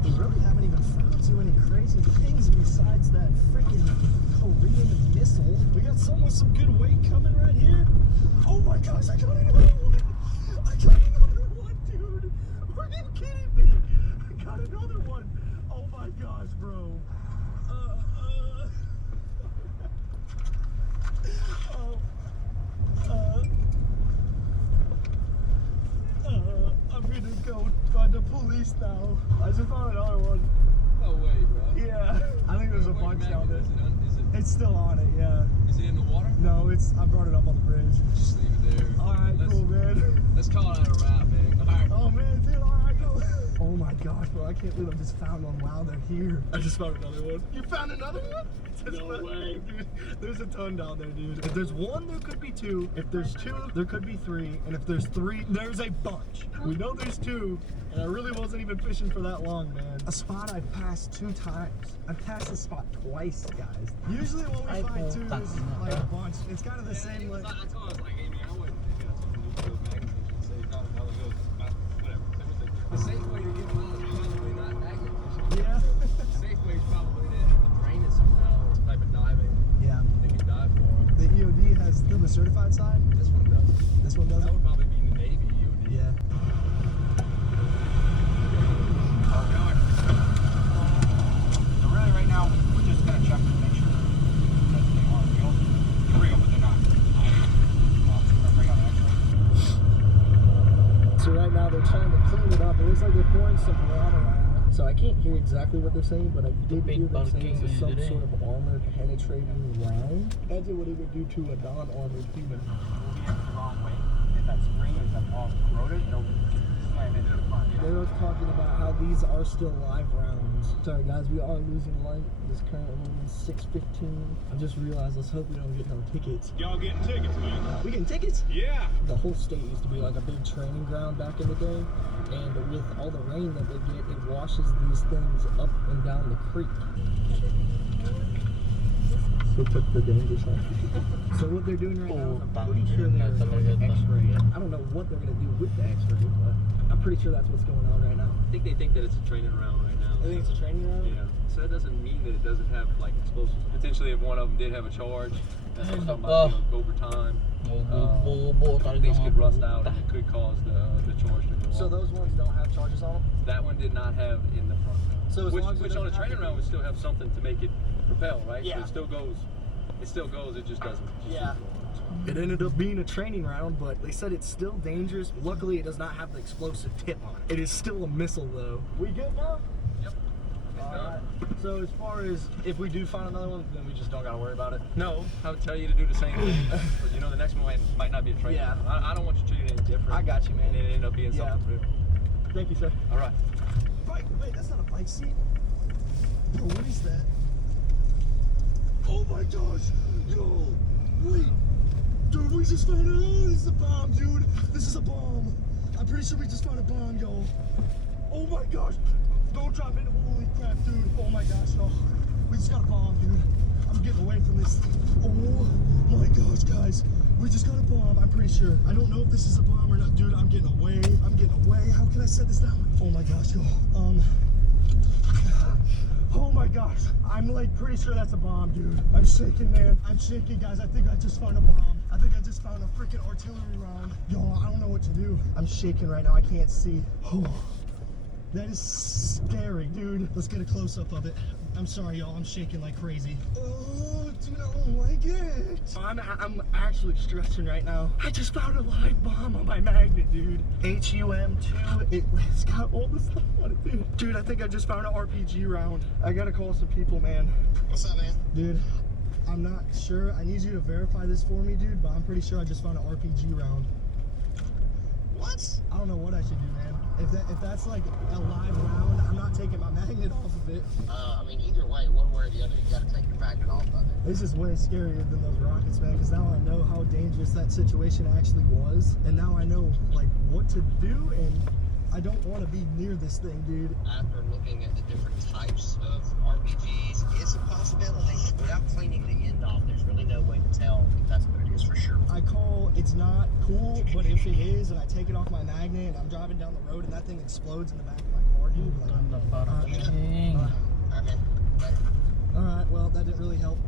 We really haven't even found too many crazy things besides that freaking Korean missile. We got some with some good weight coming right here. Oh my gosh, I got another one. I got another one, dude. Are you kidding me? I got another one. Oh my gosh, bro. I'm gonna go find the police now. I just found another one. No way, bro. Yeah. I think there's a bunch down there. It's still on it, yeah. Is it in the water? No, I brought it up on the bridge. Just leave it there. Alright, cool, man. Let's call it out a wrap, man. All right. Oh man, dude, alright, cool. Oh my gosh, bro, I can't believe I just found one. Wow, they're here. I just found another one. You found another one? No way. Dude, there's a ton down there, dude. If there's one, there could be two. If there's two, there could be three. And if there's three, there's a bunch. We know there's two, and I really wasn't even fishing for that long, man. A spot I've passed 2 times. I've passed this spot twice, guys. Usually when we find two, there's like a bunch. It's kind of the same, like... I told him, I was like, hey, man, I wouldn't think that's something to do with magnetism. Say, no, whatever. The safe way to get them out is probably not magnet fishing. Yeah. The safe way is probably to have to drain it somehow, or some type of diving. Yeah. They can dive for them. The EOD has still the certified side? This one does. This one doesn't? That would probably be the Navy EOD. Yeah. So really right now, we're just gonna check to make sure that they are real. They're real, but they're not. Bring out an X-ray. So right now they're trying to clean it up. It looks like they're pouring some water on it. So I can't hear exactly what they're saying, but I did hear them saying it's some sort of armor penetrating round. Imagine what it would do to a non-armored human. Moving it the wrong way. If that spring is all corroded, it'll slam into the front. They were talking about how these are still live rounds. Sorry guys, we are losing light. This currently is 6:15. I just realized, let's hope we don't get no tickets. Y'all getting tickets, man? We getting tickets? Yeah. The whole state used to be like a big training ground back in the day, and with all the rain that they get, it washes these things up and down the creek. So took the danger sign. So what they're doing right now, I'm pretty sure they're going to X-ray it. I don't know what they're going to do with the X-ray, but I'm pretty sure that's what's going on right now. I think they think that it's a training round right now. I think it's a training round? Yeah. So that doesn't mean that it doesn't have like explosives. Potentially, if one of them did have a charge, that's what I'm talking about. Over time, things could rust out and it could cause the charge to go So off. those ones don't have charges on them? That one did not have in the front. So as long as it which on a doesn't training have round would still have something to make it propel, right? Yeah. So it still goes. It just doesn't. Yeah. It ended up being a training round, but they said it's still dangerous. Luckily, it does not have the explosive tip on it. It is still a missile, though. We good now? Yep. Alright. So as far as if we do find another one, then we just don't gotta worry about it. No, I would tell you to do the same thing. But you know, the next one might not be a training Yeah. round. I don't want you to treat it any different. I got you, man. And it end up being something real. Thank you, sir. All right. Wait, that's not a bike seat. Bro, what is that? Oh my gosh! Yo! Wait! Dude, we just found out! Oh, this is a bomb, dude! This is a bomb! I'm pretty sure we just found a bomb, yo! Oh my gosh! Don't drop it! Holy crap, dude! Oh my gosh, yo! We just got a bomb, dude! I'm getting away from this. Oh my gosh, guys! We just got a bomb, I'm pretty sure. I don't know if this is a bomb or not. Dude, I'm getting away. I'm getting away. How can I set this down? Oh my gosh, yo. Oh my gosh. I'm like pretty sure that's a bomb, dude. I'm shaking, man. I'm shaking, guys. I think I just found a bomb. I think I just found a freaking artillery round. Yo, I don't know what to do. I'm shaking right now. I can't see. Oh, that is scary, dude. Let's get a close-up of it. I'm sorry, y'all. I'm shaking like crazy. Oh, dude, I don't like it. I'm actually stressing right now. I just found a live bomb on my magnet, dude. HUM-2. It's got all the stuff on it, dude. Dude, I think I just found an RPG round. I gotta call some people, man. What's up, man? Dude, I'm not sure. I need you to verify this for me, dude, but I'm pretty sure I just found an RPG round. What? I don't know what I should do, man. If that's like a live round, I'm not taking my magnet off of it. I mean, either way, one way or the other, you gotta take your magnet off of it. This is way scarier than those rockets, man, because now I know how dangerous that situation actually was, and now I know like what to do, and I don't want to be near this thing, dude. After looking at the different types of RPGs, it's a possibility. Without cleaning the end off, there's really no way to tell if that's what it is for sure. I call it's not cool, but if it is, and I take it off my magnet, and I'm driving down the road, and that thing explodes in the back of my car, dude. Like, Alright, well, that didn't really help.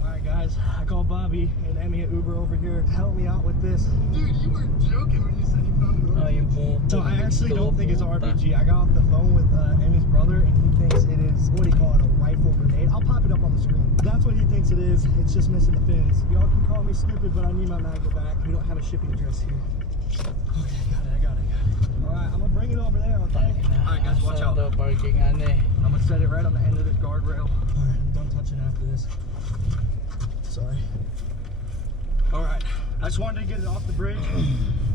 Alright, guys, I called Bobby and Emmy at Uber over here to help me out with this. Dude, you were joking when you said you found the RPG. So I actually don't think it's an RPG. I got off the phone with Emmy's brother, and he thinks it is, what do you call it, a rifle grenade? I'll pop it up on the screen. That's what he thinks it is. It's just missing the fins. Y'all can call me stupid, but I need my magnet back. We don't have a shipping address here. Okay, I got it. Alright, I'm gonna bring it over there, okay? Alright, guys, watch out. I'm gonna set it right on the end of this guardrail. Alright, I'm done touching after this. Sorry. Alright, I just wanted to get it off the bridge.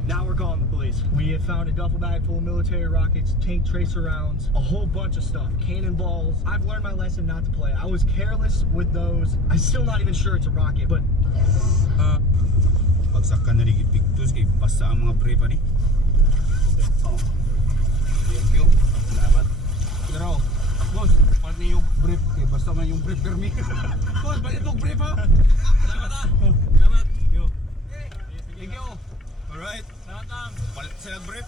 Now we're calling the police. We have found a duffel bag full of military rockets, tank tracer rounds, a whole bunch of stuff, cannonballs. I've learned my lesson not to play. I was careless with those. I'm still not even sure it's a rocket, but... Bagsak ka na rin ipiktus kay basta ang mga pre pa ni. Oh. Thank you. Salamat. Pero, boss, palit niyo yung brief kay basta man yung brief permi. Boss, palit itong brief ha. Salamat ha. Salamat. Yo. Thank you. Alright. Salamat lang. Palit sila brief.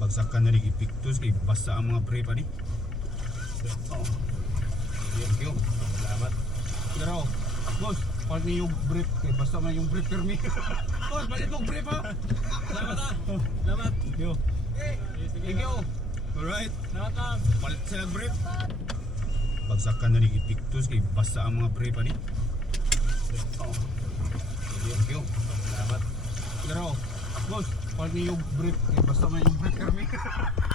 Bagsak ka na rin ipiktus kay basta ang mga pre pa ni. Oh. Thank you. Salamat. Pero, boss, palit niyo yung brief kay basta man yung brief permi. Boss, palit itong brief ha. Salamat ha. Salamat. Thank you. Thank you. Alright. Salamat lang. Palit sila brief. Bagsak ka na rin ipiktus kay basta ang mga brief pa ni. Oh. Thank you. Salamat. Pero, boss, palit niyo yung brief kay basta man yung brief permi.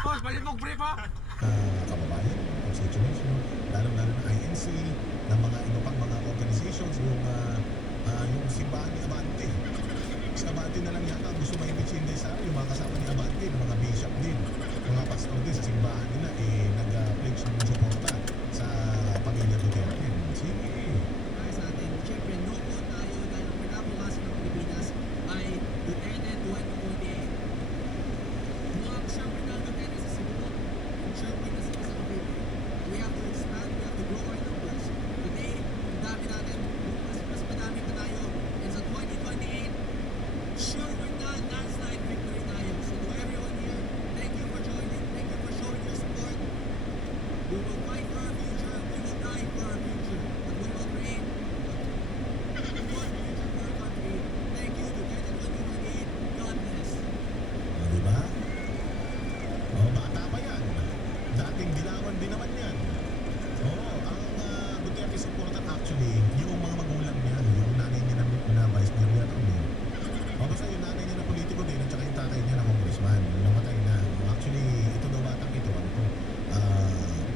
Boss, palit itong brief ha. Kababayan, constitution, lalo-lalo ng INC, ng mga iba pang mga organizations, yung simbahan ni Abante. Si Abante na lang yata gusto maimpeach din sa yung mga kasama ni Abante, ng mga bishop din, mga pastor din sa simbahan nila, nag-pledge ng suporta sa pamilya Duterte. Sige. Ay sa atin, syempre, no po tayo dahil ang pinabukasan ng Pilipinas ay Duterte 2048. Mga syempre na Duterte sa Cebu, syempre kasi sa Cavite. We have to expand, we have to grow our numbers. Today, ang dami natin, mas madami pa tayo. And sa 2028, sure we're not landslide victory tayo. So to everyone here, thank you for joining, thank you for showing your support. We will fight for our future, we will die for our future, but we will create a good future for our country. Thank you, Duterte 2028. God bless. O, diba? O, bata pa yan. Dating dilawan din naman yan. Oo, ang Duterte supporter actually, yung mga magulang niya, yung nanay niya na vice mayor yan, o basta yung nanay niya na politiko din, at saka yung tatay niya na congressman, namatay na. Actually, ito daw batang ito,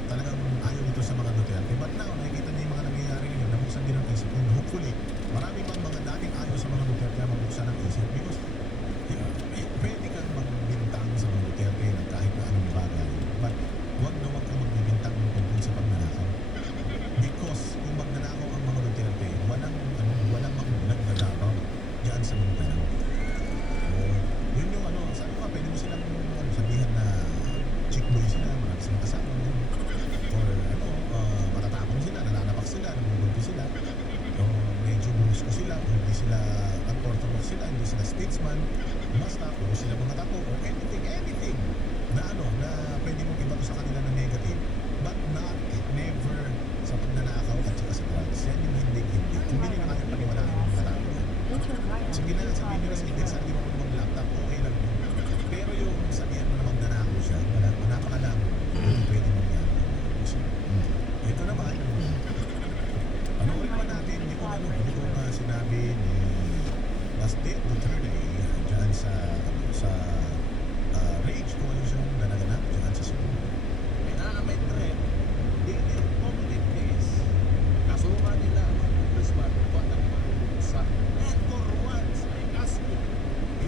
talagang ayaw ito sa mga Duterte. But now, nakikita niya yung mga nangyayari ngayon, nabuksan din ang isip. And hopefully, marami pang mga dating ayaw sa mga Duterte na mabuksan ang isip. Because sila, hindi sila statesman, basta puro sila mga tato or anything na na pwede mong ibato sa kanila na negative, but not, never sa pagnanakaw at saka sa drugs. Yan yung hindi. Kung hindi nyo na kaya paniwalaan yung mga tao yan. Sige na, sabihin nyo na sa index, hindi mo mag-laptop, okay lang yun. Pero yung sabihan mo na magnanakaw siya, napakalam, hindi pwede mangyari. Ito naman, panoorin pa natin yung sinabi ni Baste Duterte dyan sa Rage Coalition na naganap dyan sa Cebu. May threat, hindi public case. Kasuma nila ang congressman buwan ng sa and for once, I ask you,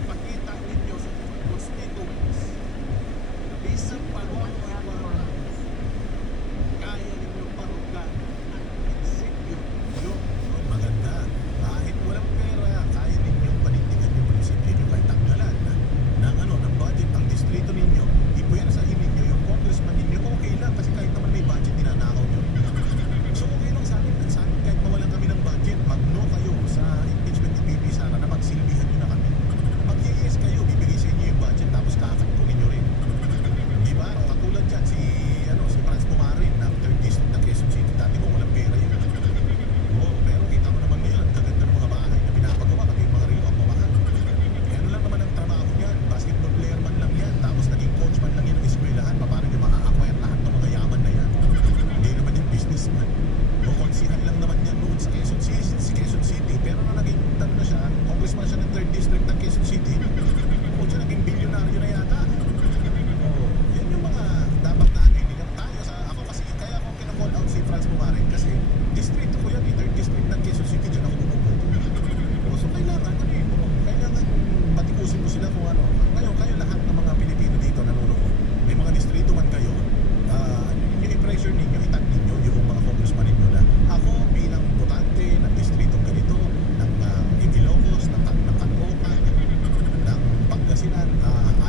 ipakita ninyo sa constituents na bisang pagwawala kaya ninyo parugan at execute yung maganda. Kahit walang pera, kaya ninyong panindigan yung prinsipyo nyo, kahit tanggalan ng budget ang distrito ninyo, ipuwersahin ninyo yung congressman ninyo, okay lang kasi kahit naman may budget, ninanakaw nyo. So okay lang sa amin kahit mawalan kami ng budget, mag-no kayo sa impeachment ni BP Sara na magsilbihan nyo na kami. Mag-yes kayo, bibigay sa inyo yung budget tapos kakatkunin nyo rin. Diba? Katulad dyan si Franz Pumarin ng 3rd District ng Quezon City, dati mo walang pera yun. Pero kita mo naman ngayon, ang gaganda ng mga bahay na pinapagawa, pati yung mga relo ang mamahal. Ano lang naman ang trabaho niyan, basketball player man lang yan, tapos naging coach man lang yan ng eskwelahan, paano niya maa-acquire lahat ng mga yaman na yan? Hindi naman yung businessman. Konsihan lang naman yan noon sa Quezon City, pero na naging na siya, congressman siya ng 3rd District ng Quezon City, o siya naging bilyonaryo na yata. Yan yung mga dapat na ako kasi kaya ako kinakall out si Franz Pumarin kasi distrito ko yan, 3rd District ng Quezon City, dyan ako bumuboto. So kailangan batikusin ko sila kung kayo lahat ng mga Pilipino dito nanonood, may mga distrito man kayo, yung i-pressure ninyo, itag ninyo yung mga congressman ninyo na ako bilang botante ng distrito ganito, ng Ilocos, ng Caloocan, ng Pangasinan,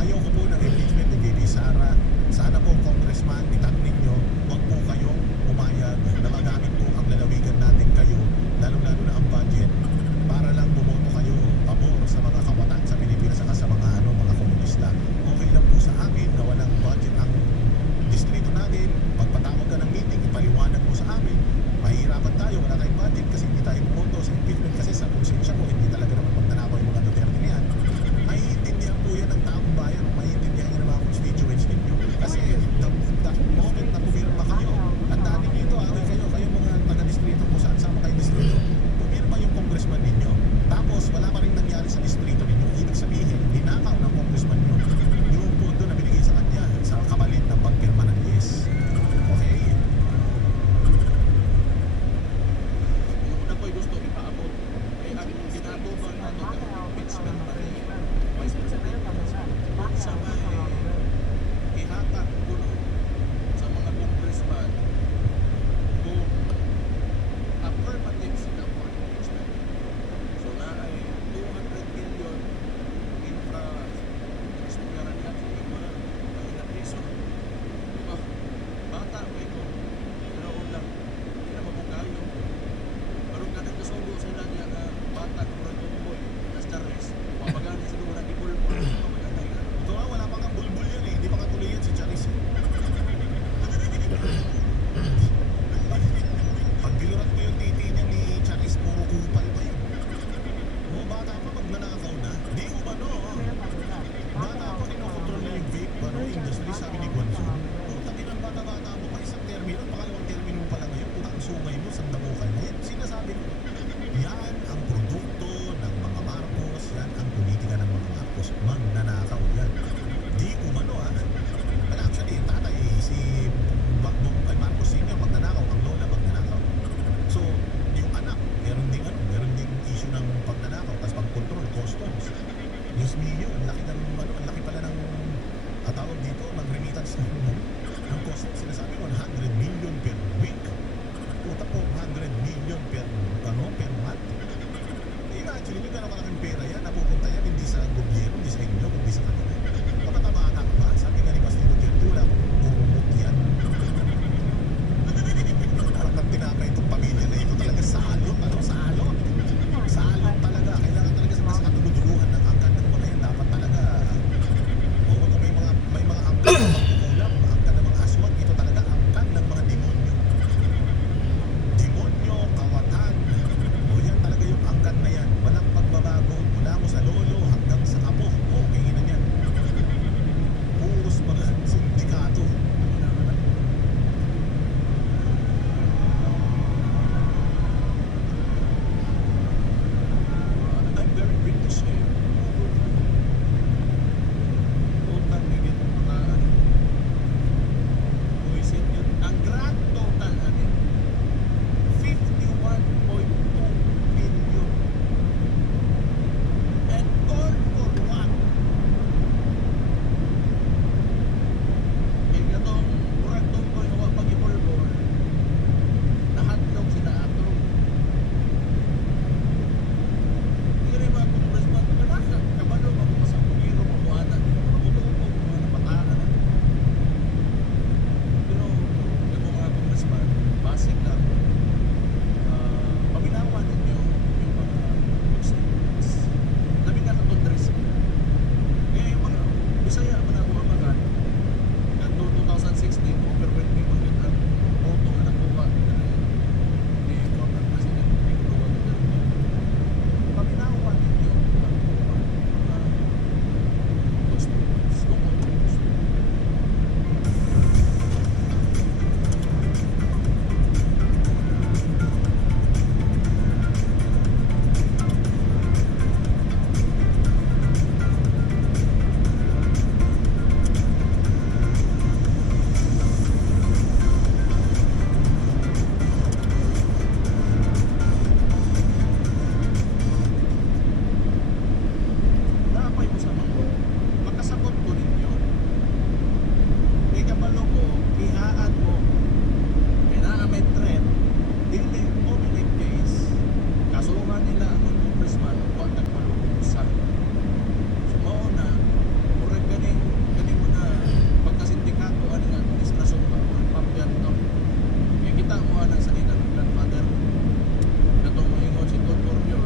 ayaw ko po ng impeachment ni BP Sara. Sana po congressman, itag ninyo, huwag po kayong umayag na magamit po ang lalawigan natin kayo, lalo-lalo na ang budget, para lang bumoto kayo pabor sa mga kawatan sa Pilipinas at sa mga mga komunista. Okay lang po sa amin na walang budget ang distrito natin. Magpatawag ka ng meeting, ipaliwanag mo sa amin. Mahihirapan tayo, wala tayong budget kasi hindi tayo bumoto sa impeachment kasi sa konsensya ko, hindi talaga naman magnanakaw yung mga Duterte na yan. Maiintindihan po yan ng taong bayan, maiintindihan yan ng mga constituents ninyo. Kasi the moment na pumirma kayo, tandaan ninyo ito, kayo mga taga-distrito kung saan-sama kayo distrito, pumirma yung congressman ninyo. Tapos wala pa rin nangyari sa distrito ninyo. Ibig sabihin, ninakaw ng congressman nyo yung pondo na binigay sa kanya sa kapalit ng pagpirma ng yes. Okay? Yung una ko'y gusto ipaabot ay ang ginatubang na ito ng impeachment pa rin Vice President sa may ihatag kuno sa mga congressman kung affirmative sila for impeachment. So na ay 200 million infrastructure yan sa mga ilang piso. Diba? Bata pa ito. Pero lang, hindi na mabugayo. Pero ganang kasugo sa ilan niya na bata kung nagtutuboy na Charles. Mapagani sa lugar ng ibulbul. Mapagani ka. Ito nga, wala pa nga bulbul yan eh. Hindi pa katuloy yan si Charles eh. Pag bilurat mo yung titi niya ni Charles, puro kupal pa yun. Bata pa magnanakaw na. Di umano. Bata pa kinokontrol na yung vape industry, sabi ni Guanzo. Putang inang bata-bata mo pa isang termino, pangalawang termino pa lang ngayon, putang sungay mo, sandamukan na yan. Sinasabi ko, yan ang produkto ng mga Marcos, yan ang politika ng mga Marcos. Magnanakaw yan. Di umano But actually, yung tatay, si Marcos Sr. magnanakaw, ang lola magnanakaw. So, yung anak, meron ding issue ng pagnanakaw, tapos pag-control, customs. Diyos mio, ang laki pala ng tawag dito, ng remittance ng customs. Sinasabi 100 million per week. Puta po, 100 million per month. Imagine nyo gano'ng kalaking pera yan, napupunta yan hindi sa gobyerno, hindi sa inyo, kundi sa kanila. Kapata-bata ka pa, sabi nga ni Basti Duterte, wala akong purumot yan. Parang nang tinapay itong pamilya na ito talaga salot talaga. Kailangan talaga sa mas katulog congressman wa nagpalubusan. So mao na murag ganing mga pagkasindikato ani nga administrasyon ba pampiyan to. Kaya kita mo anang salita ng grandfather. Katong moingon si Don Borneo,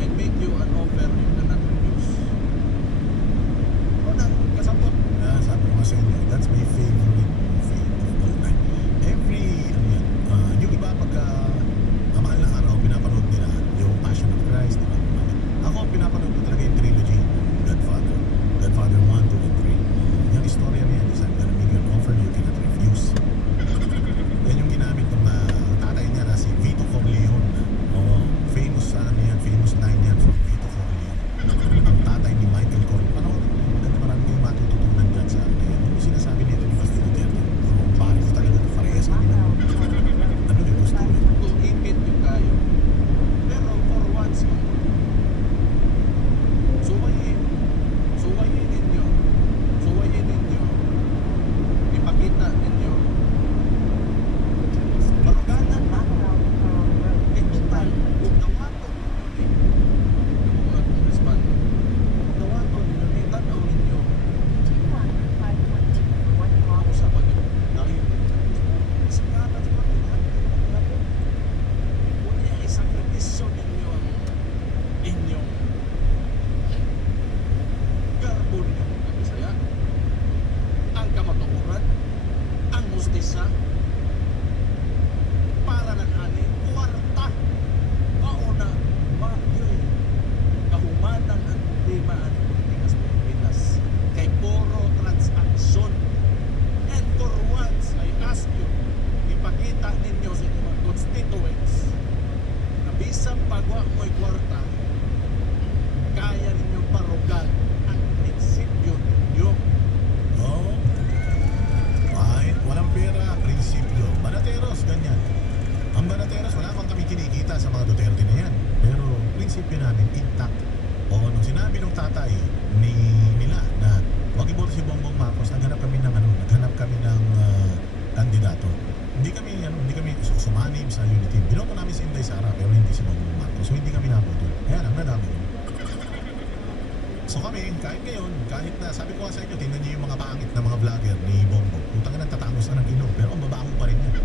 I made you an offer you cannot refuse. O nang kasabot. Sabi ko nga sa inyo, that's my favorite movie of all time. Every, yung iba pagka mahal na araw, pinapanood nila yung Passion of Christ, diba? Ako, pinapanood ko talaga yung trilogy, Godfather. Godfather 1, 2, and 3. Yung istorya niya, is I'm gonna make you an offer you cannot refuse. Yan yung ginamit ng tatay niya na si Vito Corleone. Famous famous nine yan, si Vito Corleone. Ang tatay ni Michael Corleone. Marami kayong matututunan dyan sa akin. Yung sinasabi nito ni Basti Duterte, yung pare ko talaga na parehas kami na ano yung gusto ko. Kung ipit yung kayo. Pero for once, suwayin ninyo, ipakita ninyo, maruganan na. Total, kung nawato yung mga congressman, kung nawato ninyo, tanaw ninyo, ako sa pag-dahil, isagalan sa pag-dahil, kunya isakripisyo ninyo ang inyong garbo ninyo mga Bisaya, ang kamatuoran, ang hustisa, para ng ani, kuwarta, mauna, magyoy, kahumanan ang problema ang Pilipinas Pilipinas, kay puro transaksyon. And for once, I ask you, ipakita ninyo sa inyong mga constituents na bisang pagwa mo'y kwarta, kaya ninyo parugan ang prinsipyo ninyo. Oo. Kahit walang pera, prinsipyo. Banateros, ganyan. Ang Banateros, wala pang kami kinikita sa mga Duterte na yan. Pero prinsipyo namin, intact. O nung sinabi ng tatay nila na wag iboto si Bongbong Marcos, naghanap kami ng kandidato. Hindi kami sumanib sa unity. Binoto namin si Inday Sara, pero hindi si Bongbong Marcos. So hindi kami naboto. Kaya lang, nadami yun. So kami, kahit ngayon, kahit na, sabi ko nga sa inyo, tingnan niyo yung mga pangit na mga vlogger ni Bongbong. Putang na tatangos na ng ilong, pero ang babaho pa rin yan.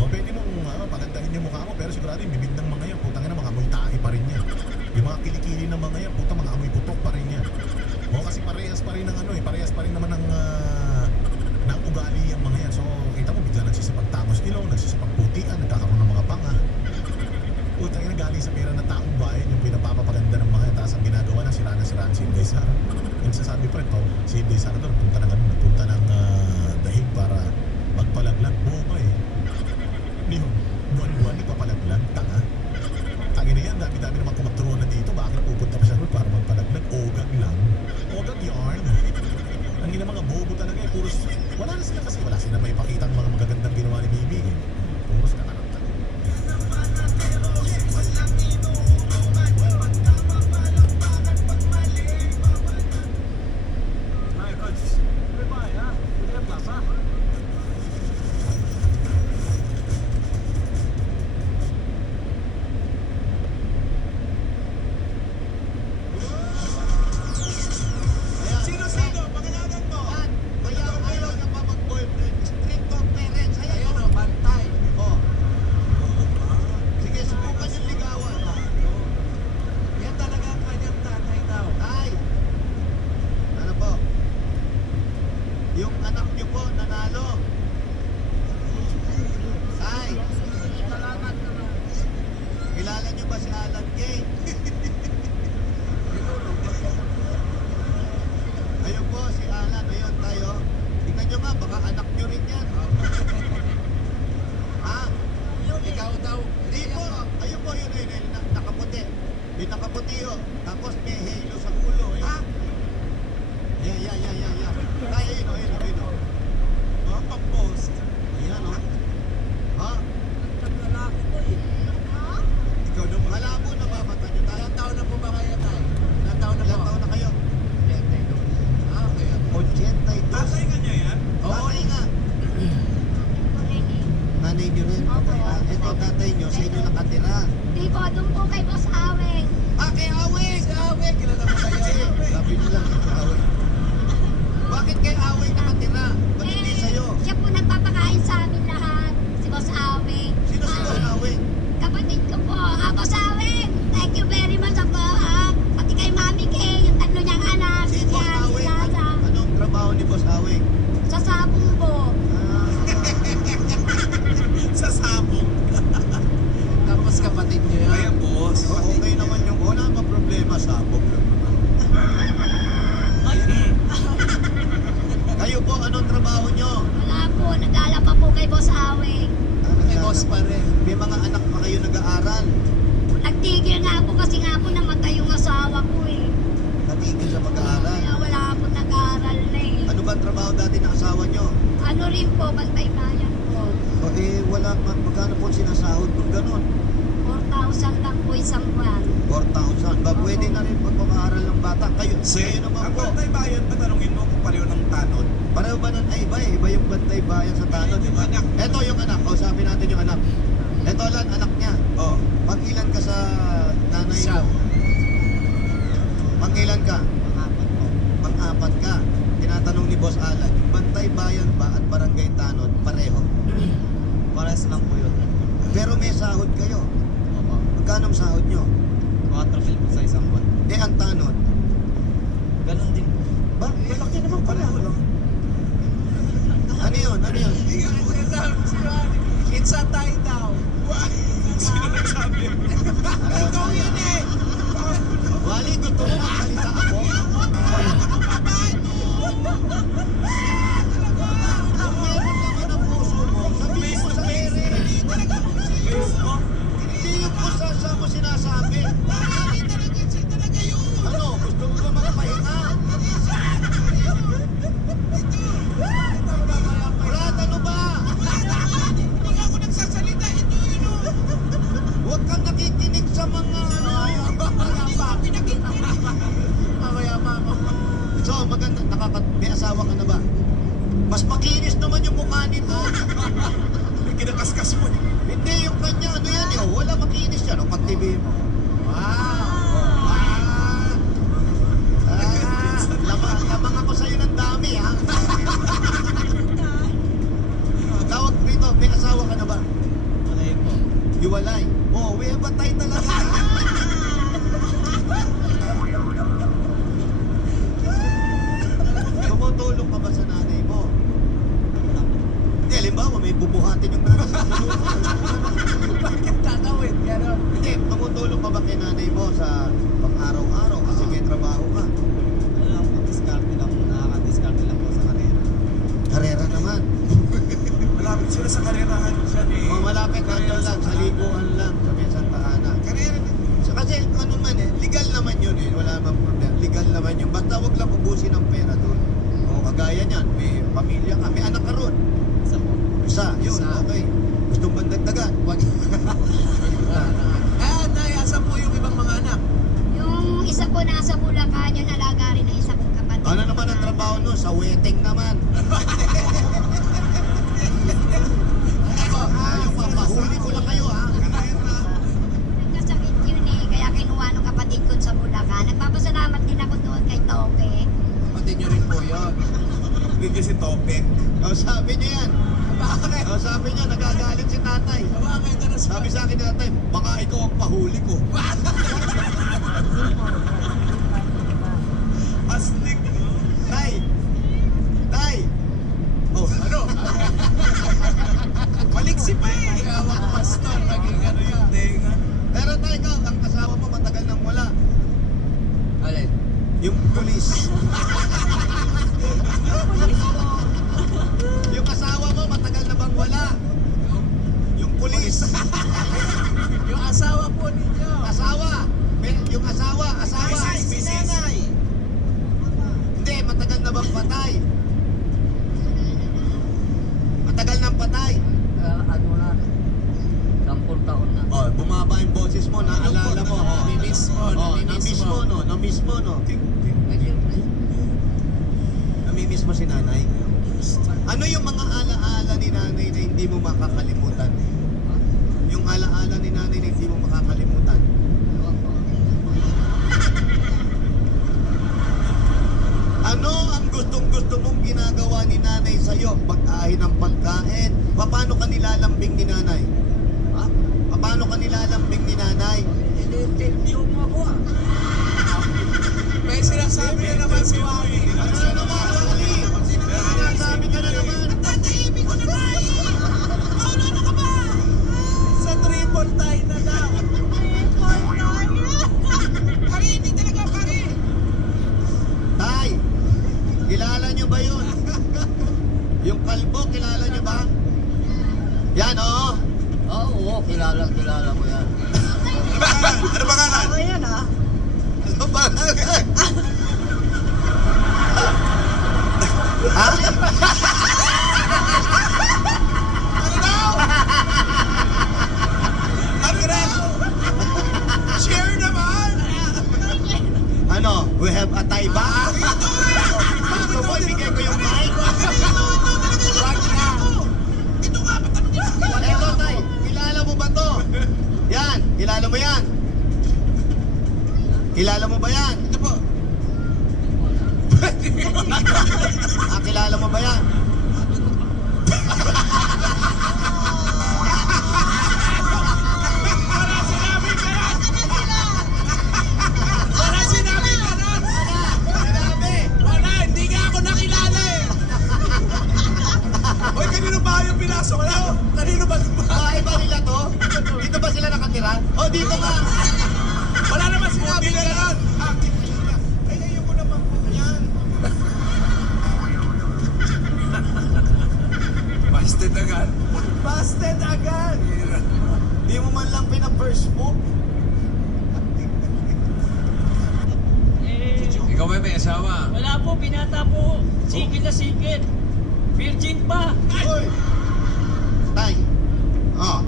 O pwede mong pagandahin yung mukha mo, pero sigurado yung bibig ng mga yan, putang na mga amoy tae pa rin yan. Yung mga kilikili ng mga yan, putang mga amoy putok pa rin yan. O kasi parehas pa rin ng parehas pa rin naman ng ugali yung mga yan. So kita mo, bigla nagsisipagtangos ilong, nagsisipagputian, nagkakaroon ng mga panga. Utang ina galing sa pera ng taong bayan yung pinapapaganda ng mga taas ang ginagawa ng siraan si Inday Sara. Yung sasabi pa rin to, si Inday Sara doon punta ng dahig para magpalaglag. Buo pa eh. Hindi mo, buwan-buwan ipapalaglag, tanga. Tangin na yan, dami-dami naman kumatruan na dito. Bakit pupunta pa siya doon para magpalaglag? Ogag lang. Ogag yarn. Ang ina mga bobo talaga eh. Puros, wala na sila kasi wala sila may pakitang mga magagandang ginawa ni Bibi eh. Puros katarang. Sino-sino? Pangalanan mo? Bayaw kayo na pa mag-boyfriend. Strict on parents. Ayan o, bantay. Sige, subukan yung ligawan. Yan talaga ang kanyang tatay daw. Tay! Ano po? Yung anak niyo po, nanalo. Tay! Salamat naman. Kilala niyo ba si Alan Kay? Ayun po, si Alan. Ayun tayo. Tingnan nyo nga, baka anak nyo rin yan. Ha? Ikaw daw. Hindi po. Ayun po, yun. Nakaputi. Yung nakaputi yun. Tapos may halo sa ulo. Ha? Yeah. Tayo, ayun. Mga pang-post. Ayan, o. Ha? Nagtagalaki po eh. Ha? Ikaw daw. Malabo na ba mata nyo tayo? Ilang taon na po ba kayo tayo? Ilang taon na kayo? 82. Tatay ka niya yan? Oo. Tatay nga. Nanay niyo rin. Ito tatay niyo, sa inyo nakatira. Di po, doon po kay Boss Aweng. Ah, kay Aweng! Si Aweng! Kilala mo ba yan? Sabi mo lang si Aweng. Bakit kay Aweng nakatira? Ba't hindi sa'yo? Siya po nagpapakain sa amin lahat. Si Boss Aweng. Sino si Boss Aweng? Kapatid ko po. Boss Aweng, thank you very much ako. Pati kay Mami Kay, yung tatlo niyang anak. Si Boss Yan, si Aweng. Zaza. Anong trabaho ni Boss Aweng? Sa sabong po. Sa sabong. Tapos kapatid niyo yan. Kaya boss, okay naman yung wala naman problema, sabog lang naman. Kayo po, anong trabaho nyo? Wala po, nag-aala pa po kay Boss Aweng. May boss pa rin. May mga anak pa kayo nag-aaral. Nagtigil nga po kasi nga po namatay yung asawa ko eh. Natigil sa pag-aaral. Kaya wala po nag-aaral na eh. Ano ba ang trabaho dati ng asawa nyo? Ano rin po, bantay bayan po. O wala, magkano po sinasahod kung ganun? 4,000 lang po isang buwan. 4,000. Ba, pwede na rin pagpapaaral ng bata. Kayo naman po. Ang bantay bayan, patanungin mo kung pareho ng tanod. Pareho ba nun? Ay, iba eh. Iba yung bantay bayan sa tanod. Diba? Ito yung anak. Kausapin natin yung anak. Ito lang, anak niya. Oh. Pag-ilan ka sa nanay mo? Pag-ilan ka? Pang-apat ka. Tinatanong ni Boss Alan, yung bantay bayan ba at barangay tanod, pareho? Pares lang po yun. Pero may sahod kayo. Magkano ang sahod nyo? 4 mil po sa isang buwan. Eh, ang tanod? Ganon din. Ba? Malaki naman pala. Ano yun? Ano yun? It's a tie down. Sino nagsabi? Ikaw yun eh. Wali, gusto mo makalita ako? Kung meron naman ang puso mo, sabihin mo sa ere. Hindi yung pusa mo sinasabi. Ano? Gusto mo ba makapahinga? Brad, ano ba? Pag ako nagsasalita, ito yun o. Huwag kang nakikinig sa mga ano. So, maganda, may asawa ka na ba? Mas makinis naman yung mukha nito. Kinakaskas mo. Hindi, yung kanya, ano yan eh. Wala makinis yan. O, pag-TV mo. Lamang ako sa'yo ng dami, ha? Tawag rito, may asawa ka na ba? Wala yun po. Hiwalay. Oh, we have a tie talaga. Tumutulong ka ba sa nanay mo? Hindi, halimbawa may bubuhatin yung nanay. Bakit tatawid? Ganon. Hindi, tumutulong ka ba kay nanay mo sa pang-araw-araw kasi may trabaho ka? Ano lang po, diskarte lang po. Nakaka-diskarte lang po sa karera. Karera naman. Malapit sila sa karerahan siya ni... Oh, malapit ano lang, sa liguan lang, sa may Santa Ana. Karera din. So, kasi ano man eh, legal naman yun eh, wala bang problema. Legal naman yun. Basta wag lang ubusin ang pera doon. O kagaya niyan, may pamilya ka, may anak ka ron. Isa po. Isa, yun, okay. Gustong bandagdagan. Wag. Nay, asan po yung ibang mga anak? Yung isa po nasa Bulacan, yung alaga rin ng isa kong kapatid. Ano naman ang trabaho nun? Sa wedding naman. Ayaw, papahuli ko lang kayo ha. Nagkasakit yun eh, kaya kinuha ng kapatid ko sa Bulacan. Nagpapasalamat din ako doon kay Toke. Kapatid nyo rin po yun. Hindi kasi topic. O, sabi niya yan. Bakit? O, sabi niya, nagagalit si tatay. Bakit? Ano sa... Sabi sa akin ni tatay, baka ikaw ang pahuli ko. Astig, no? Tay! Tay! Oh, ano? Maliksi pa eh. Gawang pastor, naging ano yung tenga. Pero tay, ikaw, ang asawa mo matagal nang wala. Alin? Yung pulis. Yung asawa mo matagal na bang wala? Yung pulis. Yung asawa po ninyo. Asawa. Yung asawa. Si nanay. Hindi, matagal na bang patay? Matagal nang patay. Ano na? 10 taon na. Oh, bumaba yung boses mo, naalala mo. Namimiss mo, Namimiss mo, no? Namimiss mo, no? Namimiss mo si nanay? Ano yung mga alaala ni nanay na hindi mo makakalimutan? Yung alaala ni nanay na hindi mo makakalimutan? nanay sa'yo ang pag-ahin ng pagkain. Paano ka nilalambing ni nanay? Ha? Paano ka nilalambing ni nanay? Ini-interview mo ako ah. May sinasabi na naman si Mami. Ano na naman, Wally? Sinasabi ka na naman. Tatahimik ko na ba? Paano na ka ba? Sa triple tie na daw. Pare, hindi talaga pare. Tay, kilala nyo ba yun? Yung kalbo, kilala nyo ba? Yan, oo. Oo, kilala mo yan. Ano ba kanan? Ako yan ah. Ano ba kanan? Ha? Share naman! Ano? We have a tie ba? Gusto mo, ibigay ko yung mic? Wag na. Ito nga, ba't ano yan? Eto, tay, kilala mo ba to? Yan, kilala mo yan? Kilala mo ba yan? Ito po. Kilala mo ba yan? Wala sinabi ka nun! Wala, hindi nga ako nakilala eh! Hoy, kanino ba yung pinasok na? Kanino ba? Bahay ba nila to? Dito ba sila nakatira? O, dito nga! Wala naman sinabi ka nun! Ay, ayoko naman po yan. Busted agad. Busted agad! Di mo man lang pina-first book. Ikaw may asawa. Wala po, binata po. Sikit na sikit. Virgin pa. Hoy! Tay! Oh.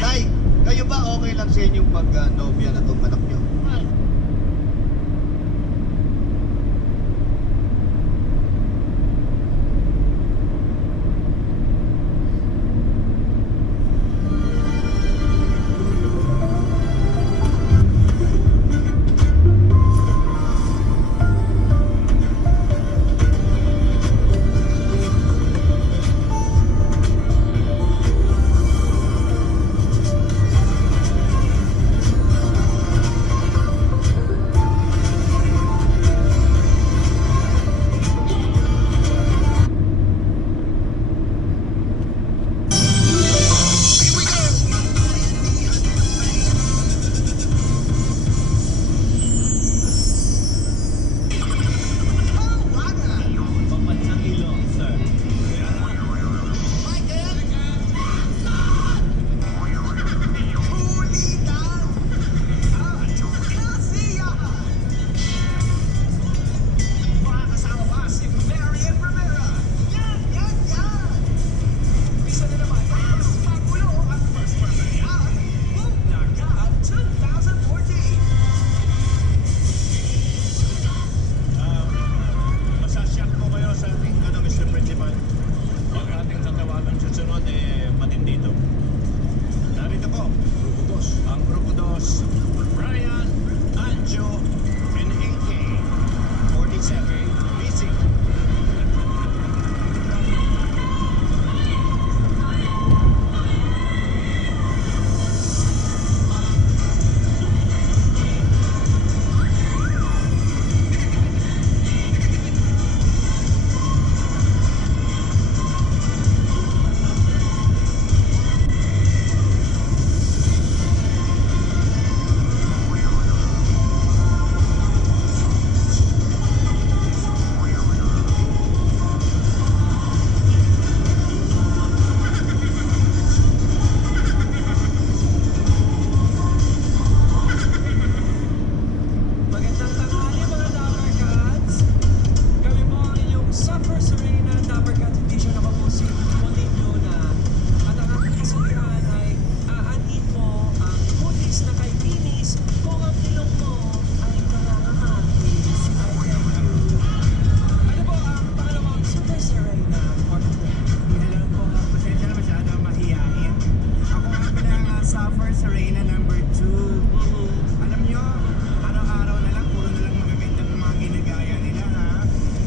Tay, kayo ba okay lang sa inyong mag-nobya na itong anak nyo?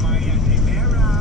Marian Rivera,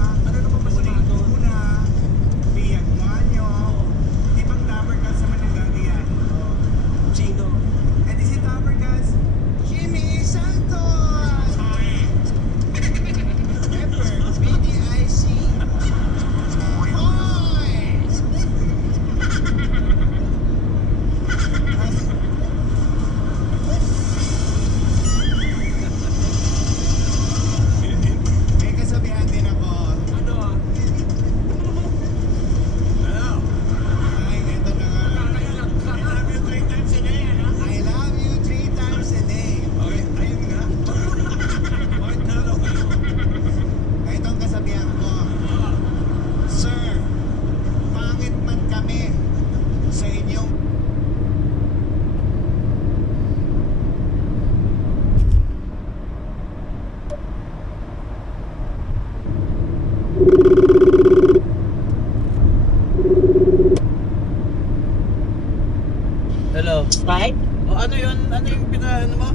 Hello. Right? O ano yun? Ano yung ano mo?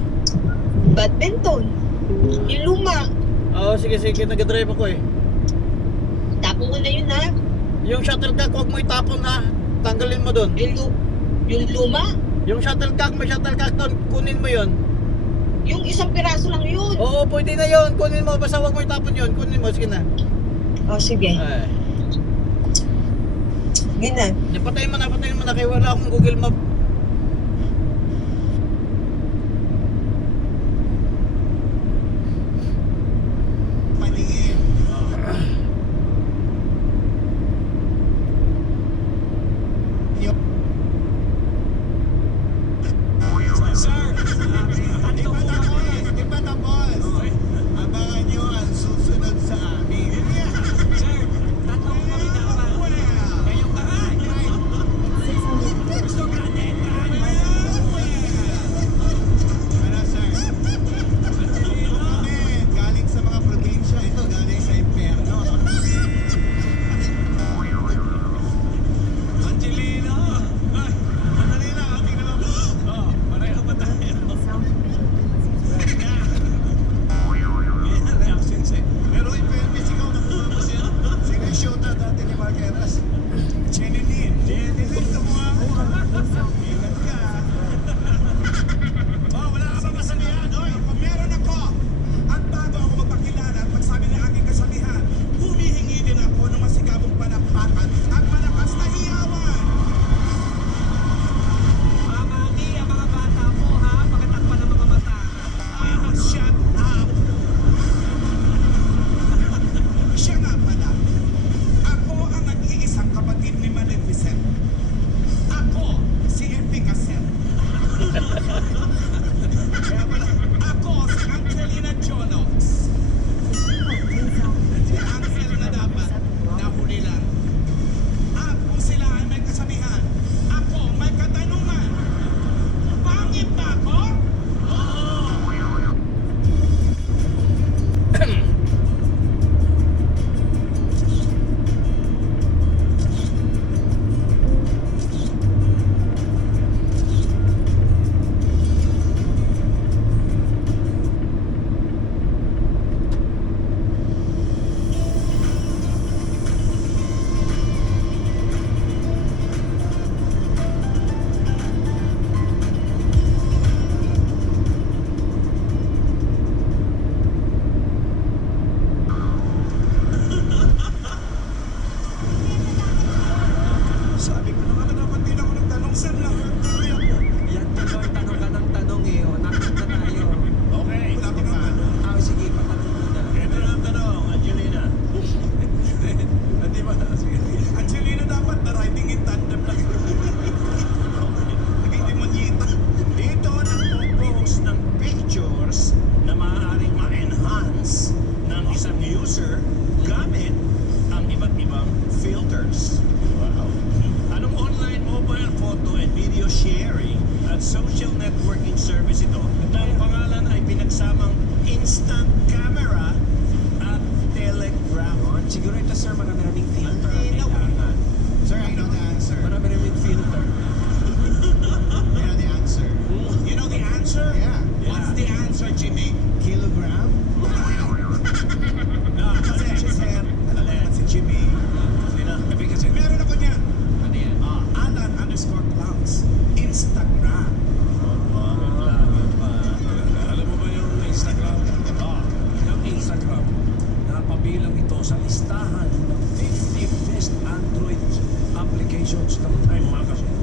Badminton. Yung luma. Oo, sige, nag-drive ako eh. Tapon ko na yun ha. Yung shuttlecock, huwag mo itapon ha. Tanggalin mo dun. Yung luma? Yung shuttlecock, may shuttlecock doon. Kunin mo yun. Yung isang piraso lang yun. Oo, pwede na yun. Kunin mo. Basta huwag mo itapon yun. Kunin mo. Sige na. Oh, sige. Ay. Sige na. Patayin mo na. Kaya wala akong Google Map. Paningin. Sir, di ba tapos? Abangan nyo ang susunod sa amin. Sir, tatlong kami dapat. Ngayong daan. Gusto ka din. Ano, sir? Kami, galing sa mga probinsya. Ito, galing sa impyerno. Angelina! Ay, madali lang. Tingnan mo. Oh, pareho ba tayo? Yan, reactions eh. Pero in fairness, ikaw nakuha mo siya. Sino yung shota dati ni Marqueras? Jeneline. Jeneline, kamuha mo. Ingat ka. Oh, wala ka ba masabihan? Oy, kung meron ako, at bago ako magpakilala at magsabi ng aking kasabihan, humihingi din ako ng masigabong palakpakan at malakas na hiyawan. Mga mami, ang mga bata mo ha, pagkatakpan ng mga mata. Shut up! Siya nga pala, ako ang nag-iisang kapatid ni Maleficent. Ako, si Efficaset. Kaya pala, ako si Angelina Jonox. Si Angel na dapat, nahuli lang. At kung sila ay may kasabihan, ako may katanungan. Pangit ba ako? Sabi ko na nga dapat din ako nagtanong, sir, nakatuloy ako. Yan tuloy, tanong ka ng tanong eh. O, nakit na tayo. Okay, wala pa nga. Sige, patanong muna. Ito na ang tanong, Angelina. Di ba? Sige. Angelina, dapat na riding in tandem lang. Naging demonyita. Dito nagpo-post ng pictures na maaaring ma-enhance ng isang user gamit ang iba't ibang filters. Wow. Anong online mobile photo and video sharing at social networking service ito na ang pangalan ay pinagsamang Instant Camera at Telegram. Siguro ito, sir, marami-raming filter. Sir, I know the answer. Marami-raming filter. You know the answer. You know the answer? Yeah. What's the answer, Jimmy? Kilogram? No, kasi sir, alam si Jimmy. Kasi meron ako niyan. Ano yan? Alan_Clowns. Instagram. Alam mo ba yung Instagram? Yung Instagram, napabilang ito sa listahan ng 50 best Android applications ng Time Magazine.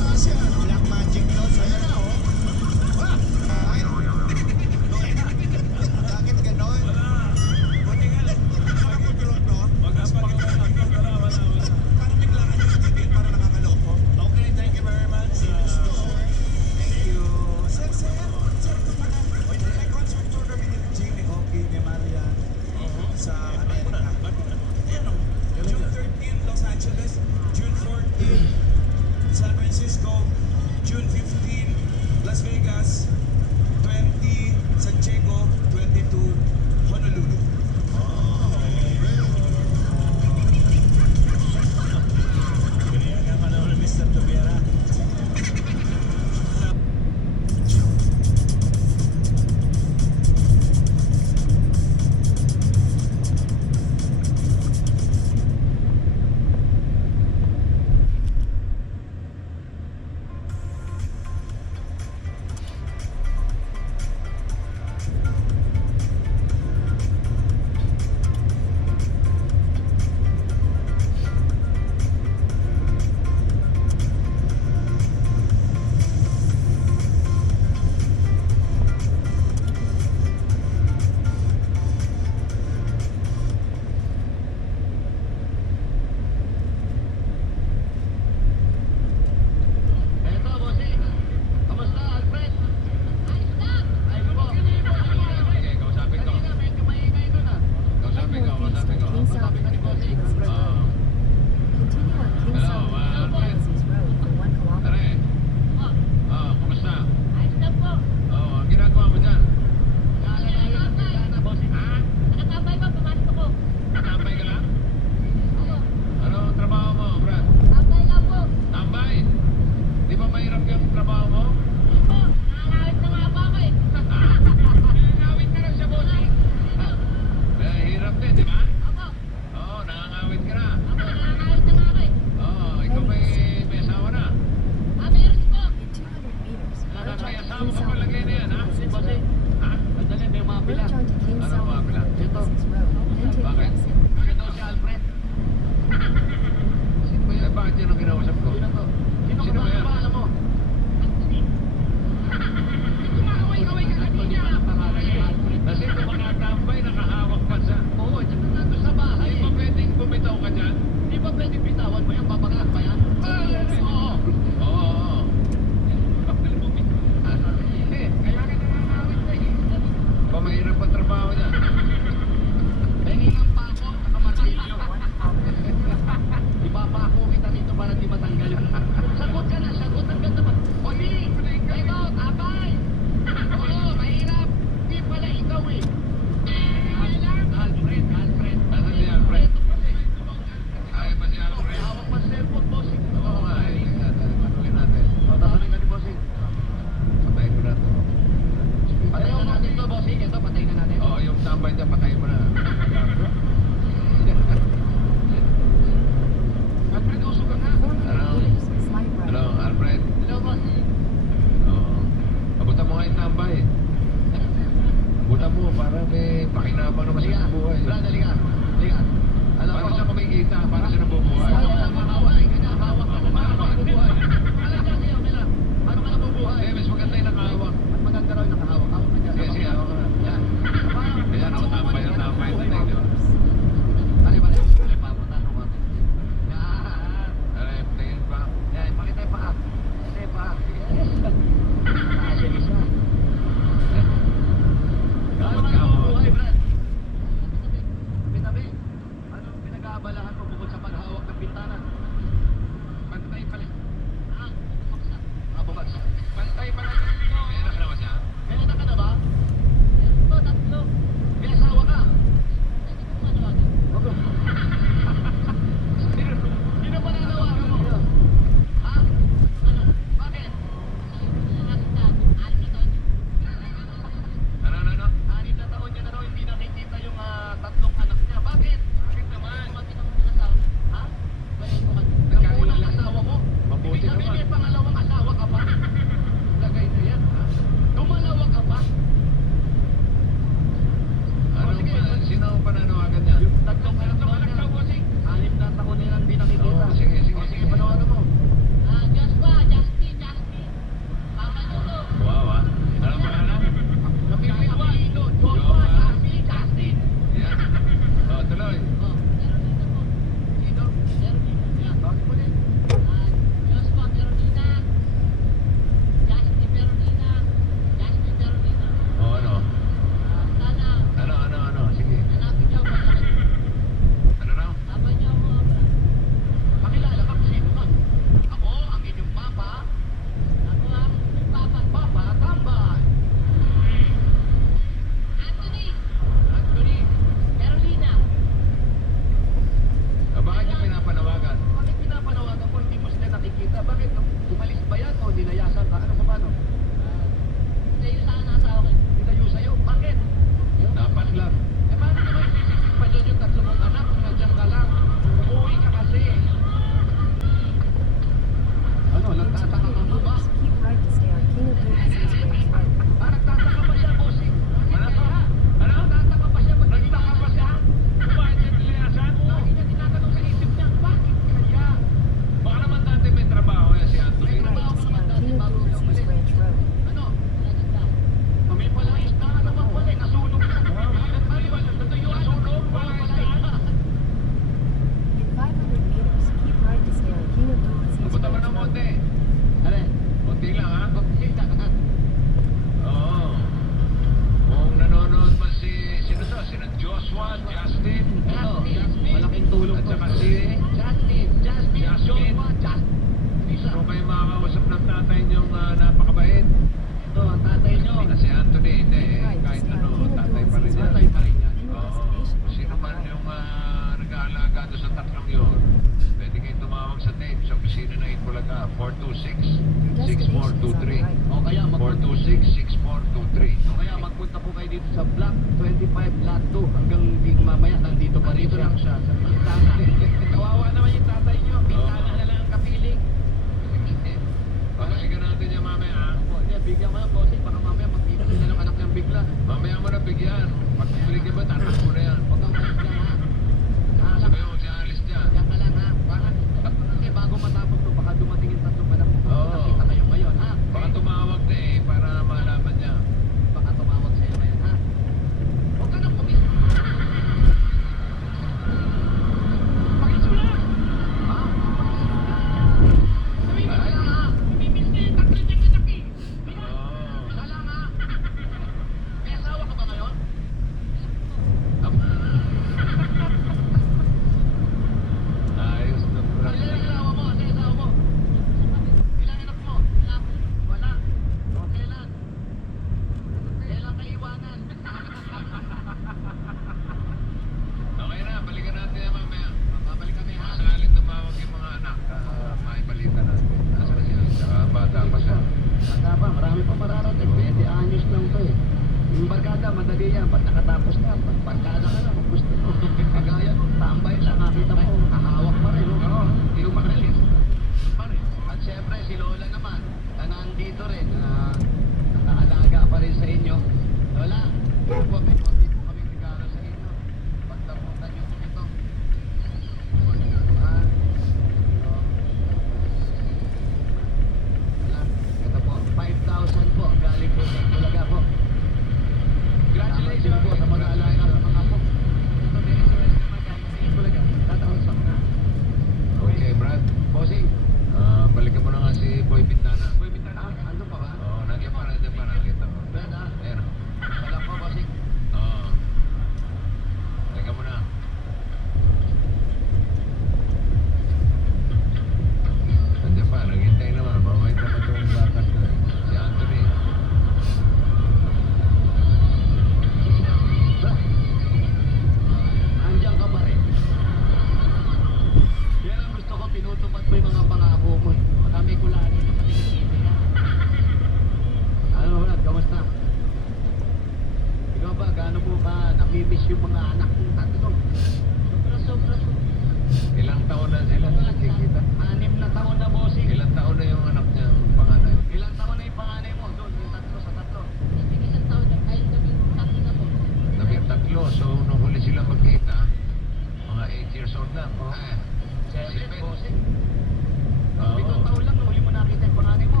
Pitong taon lang, huli mo nakita yung panganay mo.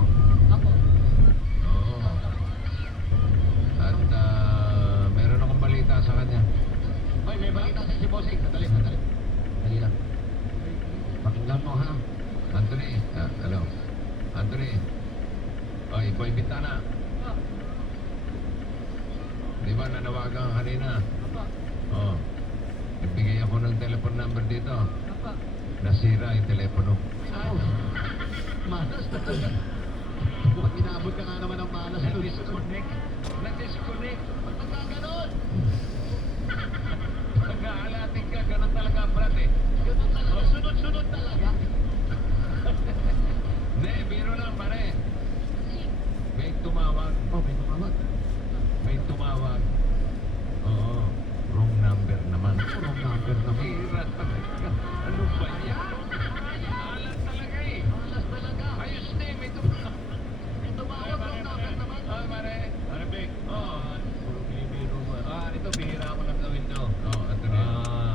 Ako. Oo. At meron akong balita sa kanya. Hoy, may balita sa si Bossing. Sandali. Dali lang. Pakinggan mo, ha? Anthony. Hello. Anthony. Oy, Boy Bintana. Di ba nanawagan ka kanina? Oo. Nagbigay ako ng telephone number dito. Nasira yung telepono. Malas talaga. Pag inabot ka nga naman ng malas. Na-disconnect. Ba't magkaganon? Pag-aalating ka, ganun talaga ang brat eh. Ganun talaga. Sunod-sunod talaga. Hindi, biro lang pare. May tumawag. May tumawag. Oo. Wrong number naman. Hira talaga. Ano ba yan? Alas talaga eh. Ayos na eh. May tumawag. Wrong number naman. Pare. Pare, Vic. Oo. Puro binibiro mo. Ito, bihira ako lang gawin to. Oo, Anthony.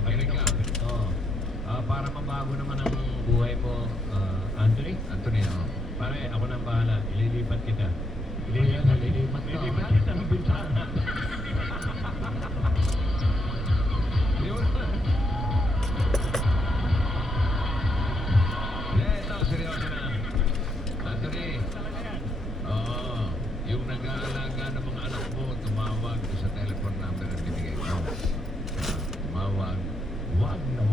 Kinig ka. Oo. Para mabago naman ang buhay mo, Anthony? Anthony, oo. Pare, ako nang bahala. Ililipat kita. Ililipat kita ng bintana. Yun. Ito, seryoso na. Anthony. Oo. Yung nag-aalaga ng mga anak mo, tumawag sa telephone number na binigay ko. Tumawag. Wag na